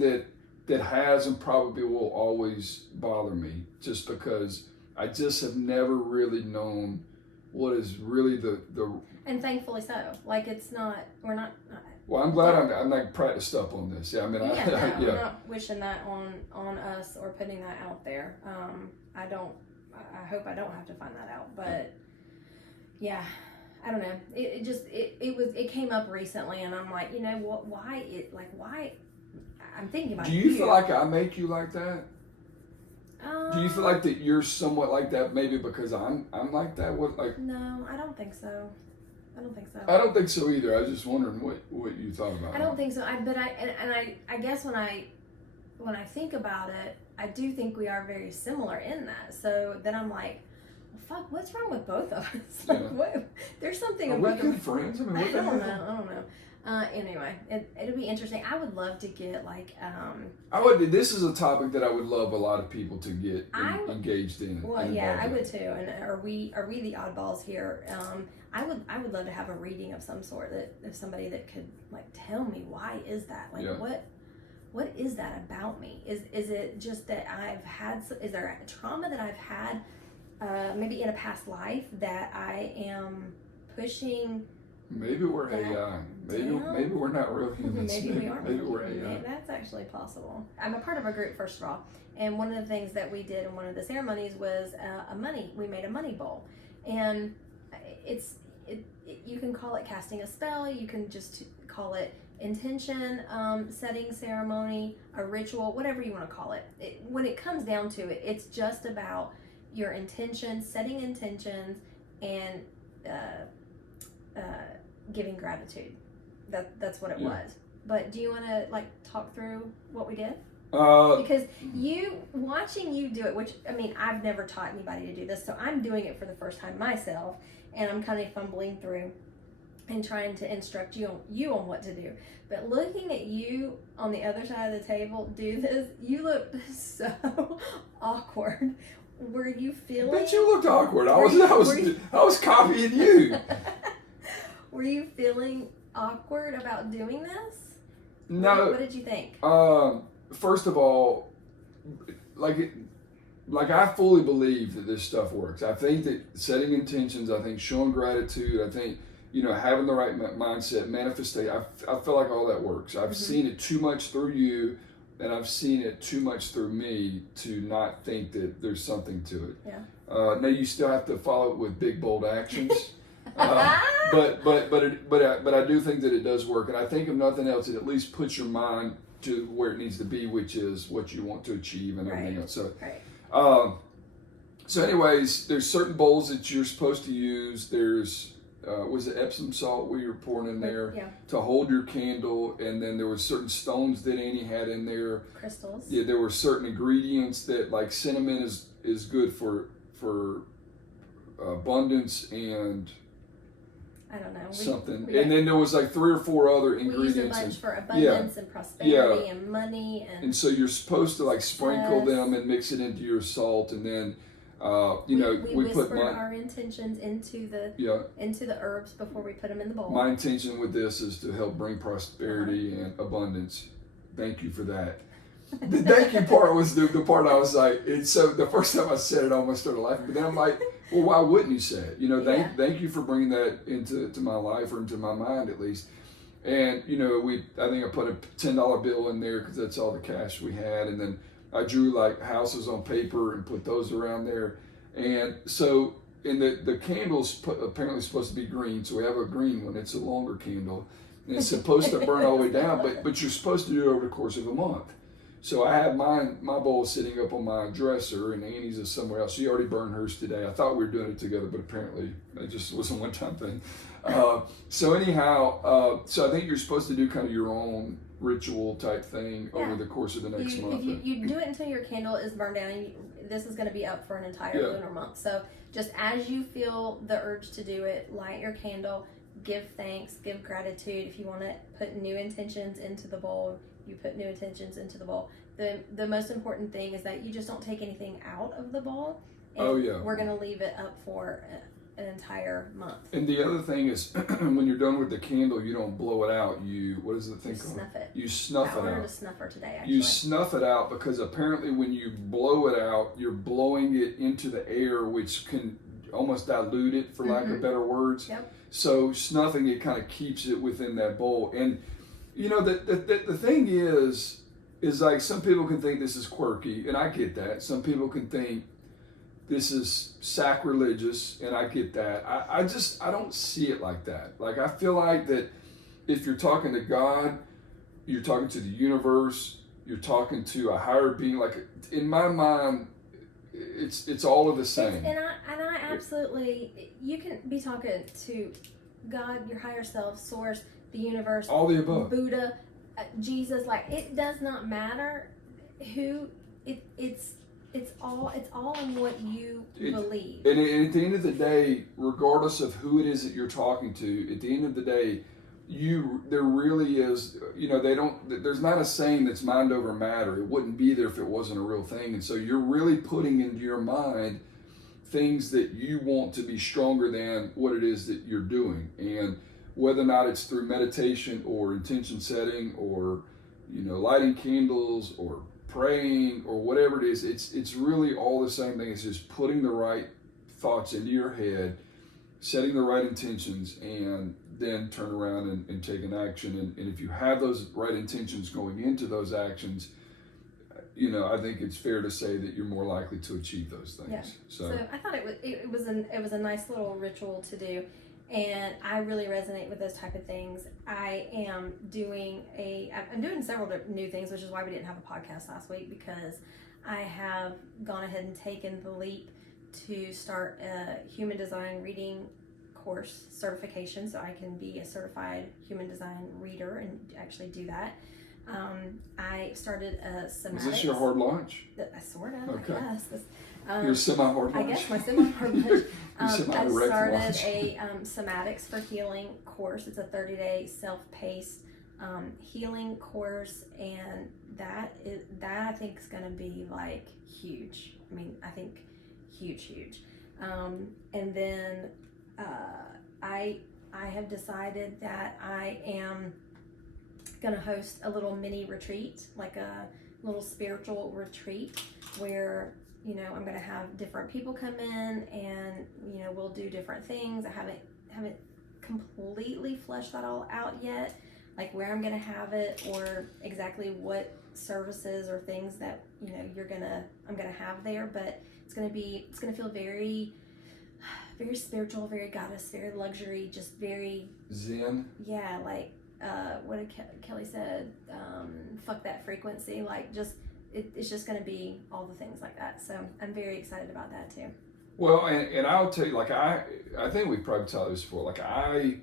that has and probably will always bother me, just because I just have never really known what is really the and thankfully so. Like, we're not Well, I'm glad I'm like practiced up on this. Yeah, I mean, I'm not wishing that on us or putting that out there. I hope I don't have to find that out, but yeah, I don't know. It came up recently, and I'm like, you know what? Why? I'm thinking about. Do you feel like I make you like that? Do you feel like that you're somewhat like that? Maybe because I'm like that. What like? No, I don't think so. I don't think so either. I was just wondering what you thought about. I don't think so. I guess when I think about it, I do think we are very similar in that. So then I'm like, well, fuck, what's wrong with both of us? Like, what? There's something. Are we good friends? I mean, what I don't know. Anyway, it'll be interesting. I would love to get like. This is a topic that I would love a lot of people to get engaged in. Well, yeah, I would too. And are we the oddballs here? I would love to have a reading of some sort of somebody that could like tell me why is that like what is that about me? Is it just that is there a trauma that I've had maybe in a past life that I am pushing? Maybe we're AI. Maybe we're not real humans. Maybe we're AI. That's actually possible. I'm a part of a group, first of all, and one of the things that we did in one of the ceremonies was we made a money bowl, and you can call it casting a spell. You can just call it intention setting ceremony, a ritual, whatever you want to call it. When it comes down to it, it's just about your intentions, setting intentions, and giving gratitude. That's what it was. But do you want to like talk through what we did? Because watching you do it, which I mean, I've never taught anybody to do this, so I'm doing it for the first time myself, and I'm kind of fumbling through and trying to instruct you on what to do. But looking at you on the other side of the table do this, you looked so awkward. Were you feeling? I bet you looked awkward. I was copying you. Were you feeling awkward about doing this? No. What did you think? First of all, like I fully believe that this stuff works. I think that setting intentions, I think showing gratitude, I think having the right mindset, manifestation. I feel like all that works. I've seen it too much through you, and I've seen it too much through me to not think that there's something to it. Yeah. Now you still have to follow it with big bold actions. But I do think that it does work, and I think if nothing else, it at least puts your mind to where it needs to be, which is what you want to achieve and everything else. So, so anyways, there's certain bowls that you're supposed to use. There's was it Epsom salt we were pouring in there to hold your candle, and then there were certain stones that Annie had in there. Crystals. Yeah, there were certain ingredients that like cinnamon is good for abundance and. I don't know. Something. And then there was like 3 or 4 other ingredients. We used a bunch for abundance and prosperity and money. And so you're supposed to like sprinkle them and mix it into your salt, and then we whispered put our intentions into the herbs before we put them in the bowl. My intention with this is to help bring prosperity and abundance. Thank you for that. The thank you part was the part I was like, so the first time I said it, I almost started laughing, but then I'm like, well, why wouldn't you say it? Thank you for bringing that into my life, or into my mind at least. And I think I put a $10 bill in there because that's all the cash we had, and then I drew like houses on paper and put those around there. And so, and the candle's apparently supposed to be green, so we have a green one. It's a longer candle, and it's supposed to burn all the way down, but you're supposed to do it over the course of a month. So I have my bowl sitting up on my dresser, and Annie's is somewhere else. She already burned hers today. I thought we were doing it together, but apparently it just was a one-time thing. So anyhow, so I think you're supposed to do kind of your own ritual type thing over the course of the next month. If you do it until your candle is burned down, this is going to be up for an entire lunar month. So just as you feel the urge to do it, light your candle, give thanks, give gratitude. If you want to put new intentions into the bowl, you put new intentions into the bowl. The most important thing is that you just don't take anything out of the bowl. And we're going to leave it up for an entire month. And the other thing is, when you're done with the candle, you don't blow it out. What is the thing called? Snuff it. You snuff it out. I ordered a snuffer today, actually. You snuff it out because apparently when you blow it out, you're blowing it into the air, which can almost dilute it, for lack of better words. Yep. So snuffing it kind of keeps it within that bowl. And you know, the thing is like, some people can think this is quirky, and I get that. Some people can think this is sacrilegious, and I get that. I don't see it like that. Like, I feel like that if you're talking to God, you're talking to the universe, you're talking to a higher being. Like, in my mind, it's all of the same. And I absolutely, you can be talking to God, your higher self, source, the universe, All the above. Buddha, Jesus. Like, it does not matter who it's all in what you believe. And at the end of the day, regardless of who it is that you're talking to, at the end of the day, there really is, you know, there's not a saying that's mind over matter. It wouldn't be there if it wasn't a real thing. And so you're really putting into your mind things that you want to be stronger than what it is that you're doing. And whether or not it's through meditation or intention setting or, you know, lighting candles or praying or whatever it is, it's really all the same thing. It's just putting the right thoughts into your head, setting the right intentions, and then turn around and take an action. And if you have those right intentions going into those actions, you know, I think it's fair to say that you're more likely to achieve those things. Yeah. So I thought it was a nice little ritual to do, and I really resonate with those type of things. I'm doing several new things, which is why we didn't have a podcast last week, because I have gone ahead and taken the leap to start a human design reading course certification, so I can be a certified human design reader and actually do that. I started a somatics. Is this your hard launch? Sort of, Okay. I guess. Your semi-hard launch? I guess my semi-hard launch. I Semi-direct started launch. a somatics for healing course. It's a 30-day self-paced healing course, and that I think is going to be like huge. I mean, I think huge. And then I have decided that I am going to host a little mini retreat, like a little spiritual retreat, where, you know, I'm going to have different people come in, and, you know, we'll do different things. I haven't completely fleshed that all out yet, like where I'm going to have it or exactly what services or things that, you know, I'm going to have there, but it's going to feel very, very spiritual, very goddess, very luxury, just very Zen. Yeah, like what did Kelly said? Fuck that frequency. Like, just it's just going to be all the things like that. So I'm very excited about that too. Well, and I'll tell you, like, I think we've probably talked this before. Like, I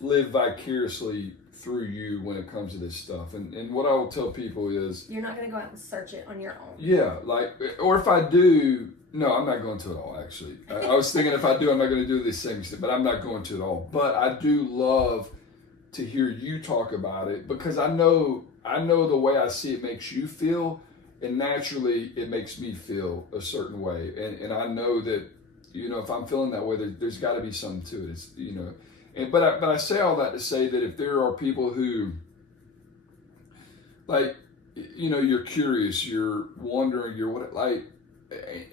live vicariously through you when it comes to this stuff. And what I will tell people is, you're not going to go out and search it on your own. Yeah, like, or if I do, no, I'm not going to at all, actually. I was thinking if I do, I'm not going to do these things, but I'm not going to at all. But I do love to hear you talk about it, because I know the way I see it makes you feel, and naturally it makes me feel a certain way. And I know that, you know, if I'm feeling that way, there's got to be something to it. It's, you know, but I say all that to say that if there are people who, like, you know, you're curious, you're wondering, like,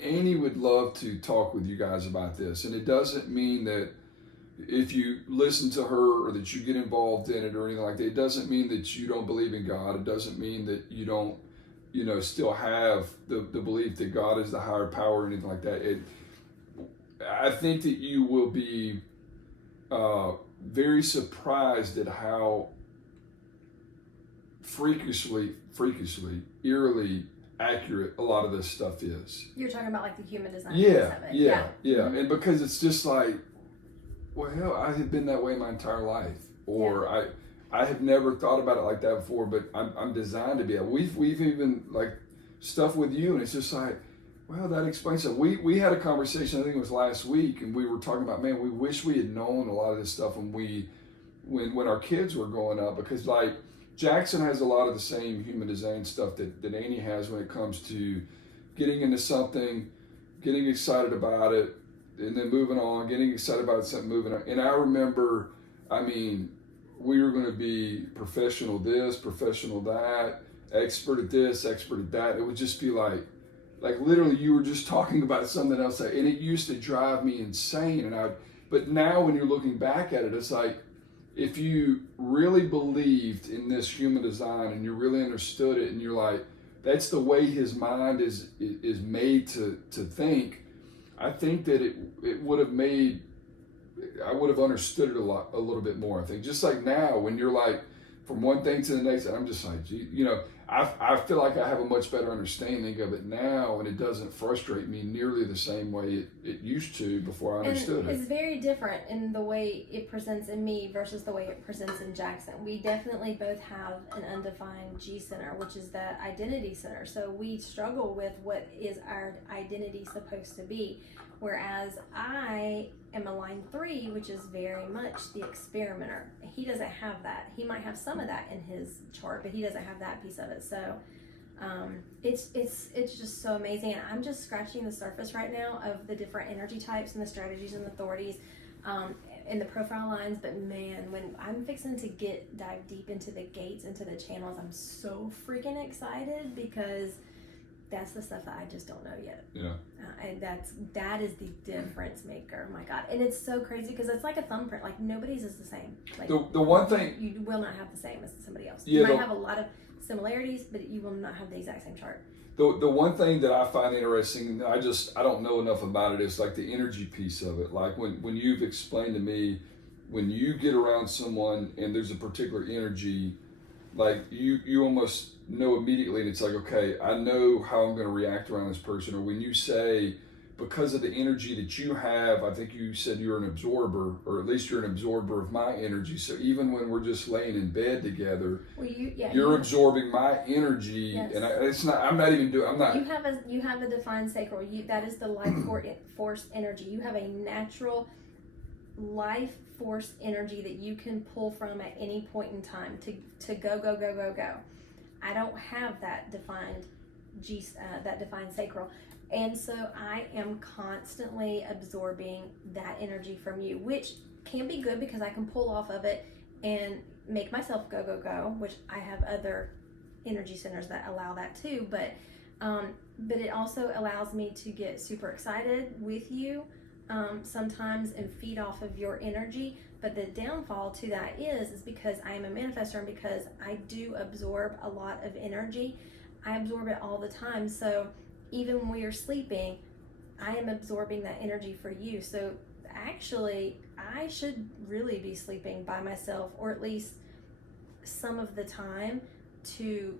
Annie would love to talk with you guys about this. And it doesn't mean that if you listen to her or that you get involved in it or anything like that, it doesn't mean that you don't believe in God. It doesn't mean that you don't, you know, still have the belief that God is the higher power or anything like that. I think that you will be very surprised at how freakishly, eerily accurate a lot of this stuff is. You're talking about like the human design. Yeah. Mm-hmm. And because it's just like, well, hell, I have been that way my entire life, or I have never thought about it like that before. But I'm designed to be. We've even like stuff with you, and it's just like, well, that explains it. We had a conversation, I think it was last week, and we were talking about, man, we wish we had known a lot of this stuff when our kids were growing up, because like Jackson has a lot of the same human design stuff that Annie has when it comes to getting into something, getting excited about it, and then moving on, getting excited about something, moving on. And I remember, I mean, we were going to be professional this, professional that, expert at this, expert at that. It would just be like, like literally you were just talking about something else, and it used to drive me insane. But now when you're looking back at it, it's like, if you really believed in this human design and you really understood it, and you're like, that's the way his mind is made to think, I think that it would have made, I would have understood it a little bit more. I think just like now when you're like from one thing to the next, and I'm just like, gee, I feel like I have a much better understanding of it now, and it doesn't frustrate me nearly the same way it used to before I understood it. It's very different in the way it presents in me versus the way it presents in Jackson. We definitely both have an undefined G center, which is the identity center. So we struggle with what is our identity supposed to be. Whereas I am a line 3, which is very much the experimenter. He doesn't have that. He might have some of that in his chart, but he doesn't have that piece of it. So it's just so amazing. And I'm just scratching the surface right now of the different energy types and the strategies and authorities in the profile lines. But man, when I'm fixing to dive deep into the gates, into the channels, I'm so freaking excited, because that's the stuff that I just don't know yet. Yeah. And that is the difference maker. My God. And it's so crazy because it's like a thumbprint. Like nobody's is the same. Like the one thing you will not have the same as somebody else. Yeah, you might have a lot of similarities, but you will not have the exact same chart. The one thing that I find interesting, I don't know enough about it, is like the energy piece of it. Like when you've explained to me, when you get around someone and there's a particular energy, like you almost know immediately, and it's like, okay, I know how I'm going to react around this person. Or when you say, because of the energy that you have, I think you said you're an absorber, or at least you're an absorber of my energy. So even when we're just laying in bed together, you're absorbing my energy. Yes. And I'm not even doing. You have a defined sacral. That is the life force energy. You have a natural life force energy that you can pull from at any point in time to go. I don't have that defined that defined sacral, and so I am constantly absorbing that energy from you, which can be good because I can pull off of it and make myself go, which I have other energy centers that allow that too, but it also allows me to get super excited with you sometimes and feed off of your energy. But the downfall to that is because I am a manifestor, and because I do absorb a lot of energy, I absorb it all the time. So even when we are sleeping, I am absorbing that energy for you. So actually, I should really be sleeping by myself, or at least some of the time, to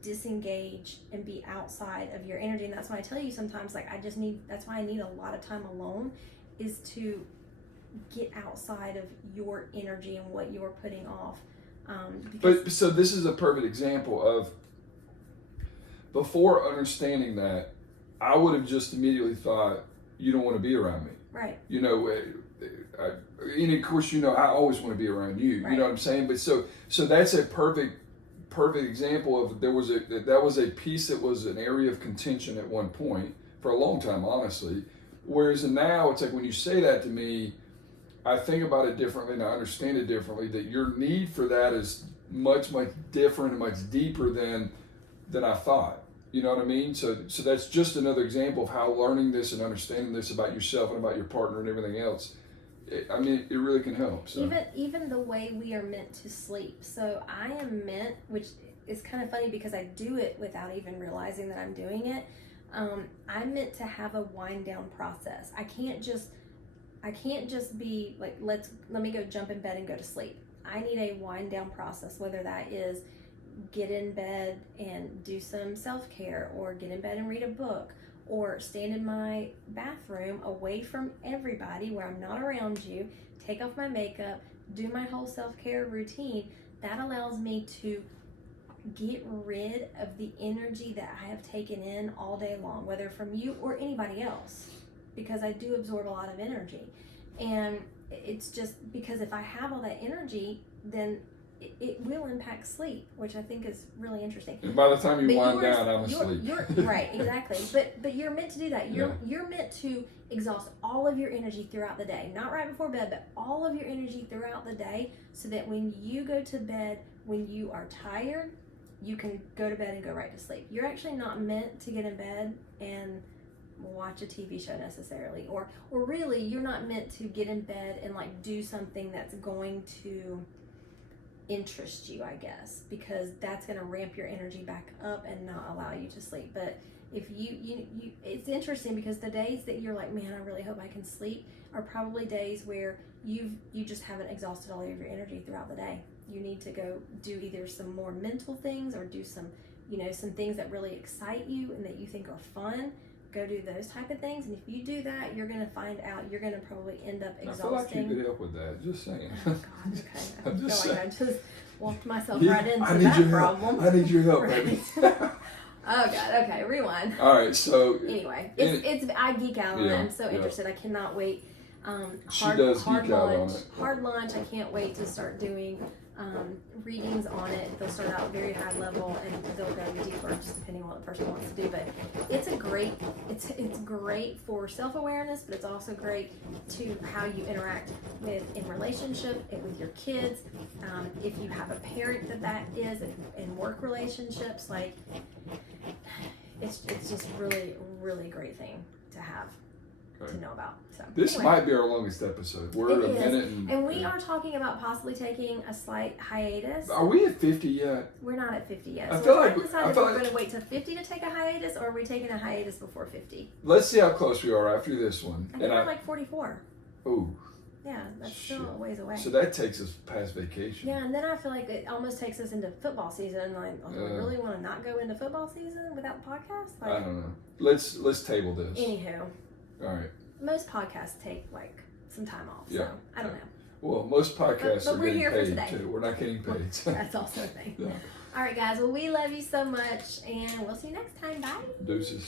disengage and be outside of your energy. And that's why I tell you sometimes, like, that's why I need a lot of time alone, is to get outside of your energy and what you're putting off. But so this is a perfect example of, before understanding that, I would have just immediately thought, you don't want to be around me. Right. And of course, I always want to be around you. Right. You know what I'm saying? But so that's a perfect example of, that was a piece that was an area of contention at one point for a long time, honestly. Whereas now it's like, when you say that to me, I think about it differently and I understand it differently, that your need for that is much, much different and much deeper than I thought. You know what I mean? So that's just another example of how learning this and understanding this about yourself and about your partner and everything else, it really can help. So. Even the way we are meant to sleep. So I am meant, which is kind of funny because I do it without even realizing that I'm doing it. I'm meant to have a wind down process. I can't just be like, let me go jump in bed and go to sleep. I need a wind down process, whether that is get in bed and do some self-care, or get in bed and read a book, or stand in my bathroom away from everybody where I'm not around you, take off my makeup, do my whole self-care routine. That allows me to get rid of the energy that I have taken in all day long, whether from you or anybody else, because I do absorb a lot of energy. And it's just because if I have all that energy, then it will impact sleep, which I think is really interesting. And by the time you wind down, I'm asleep. You're right, exactly. But you're meant to do that. You're meant to exhaust all of your energy throughout the day, not right before bed, but all of your energy throughout the day, so that when you go to bed, when you are tired, you can go to bed and go right to sleep. You're actually not meant to get in bed and watch a TV show necessarily, or really you're not meant to get in bed and like do something that's going to interest you, I guess, because that's going to ramp your energy back up and not allow you to sleep. But if you it's interesting because the days that you're like, man, I really hope I can sleep, are probably days where you just haven't exhausted all of your energy throughout the day. You need to go do either some more mental things or do some, some things that really excite you and that you think are fun. Go do those type of things, and if you do that, you're going to find out you're going to probably end up exhausting. I feel like you could help with that. Just saying. Oh God, okay. I feel like I just walked myself Yeah, right into that problem. I need your help, baby. Oh God, okay, rewind. All right, so Anyway, it's I geek out on it. I'm so interested. I cannot wait. She does geek out on it. Hard lunch. I can't wait to start doing readings on it. They'll start out very high level and they'll go deeper, just depending on what the person wants to do. But it's great for self-awareness, but it's also great to how you interact in relationship and with your kids. If you have a parent that is in work relationships, like it's just really great thing to have. To know about. So this might be our longest episode. We're at a minute and we are talking about possibly taking a slight hiatus. Are we at 50 yet? We're not at 50 yet. I So feel we're like trying to decide if we're going to wait to 50 to take a hiatus, or are we taking a hiatus before 50? Let's see how close we are after this one. I think we're like 44. Oh. Yeah, that's still a ways away. So that takes us past vacation. Yeah, and then I feel like it almost takes us into football season. Like, do we really want to not go into football season without the podcast? Like, I don't know. Let's table this. Anywho. All right. Most podcasts take like some time off, so I don't know. Well, most podcasts but are we're getting here paid for today. too. We're not getting paid. That's also a thing. Yeah. All right, guys. Well, we love you so much, and we'll see you next time. Bye. Deuces.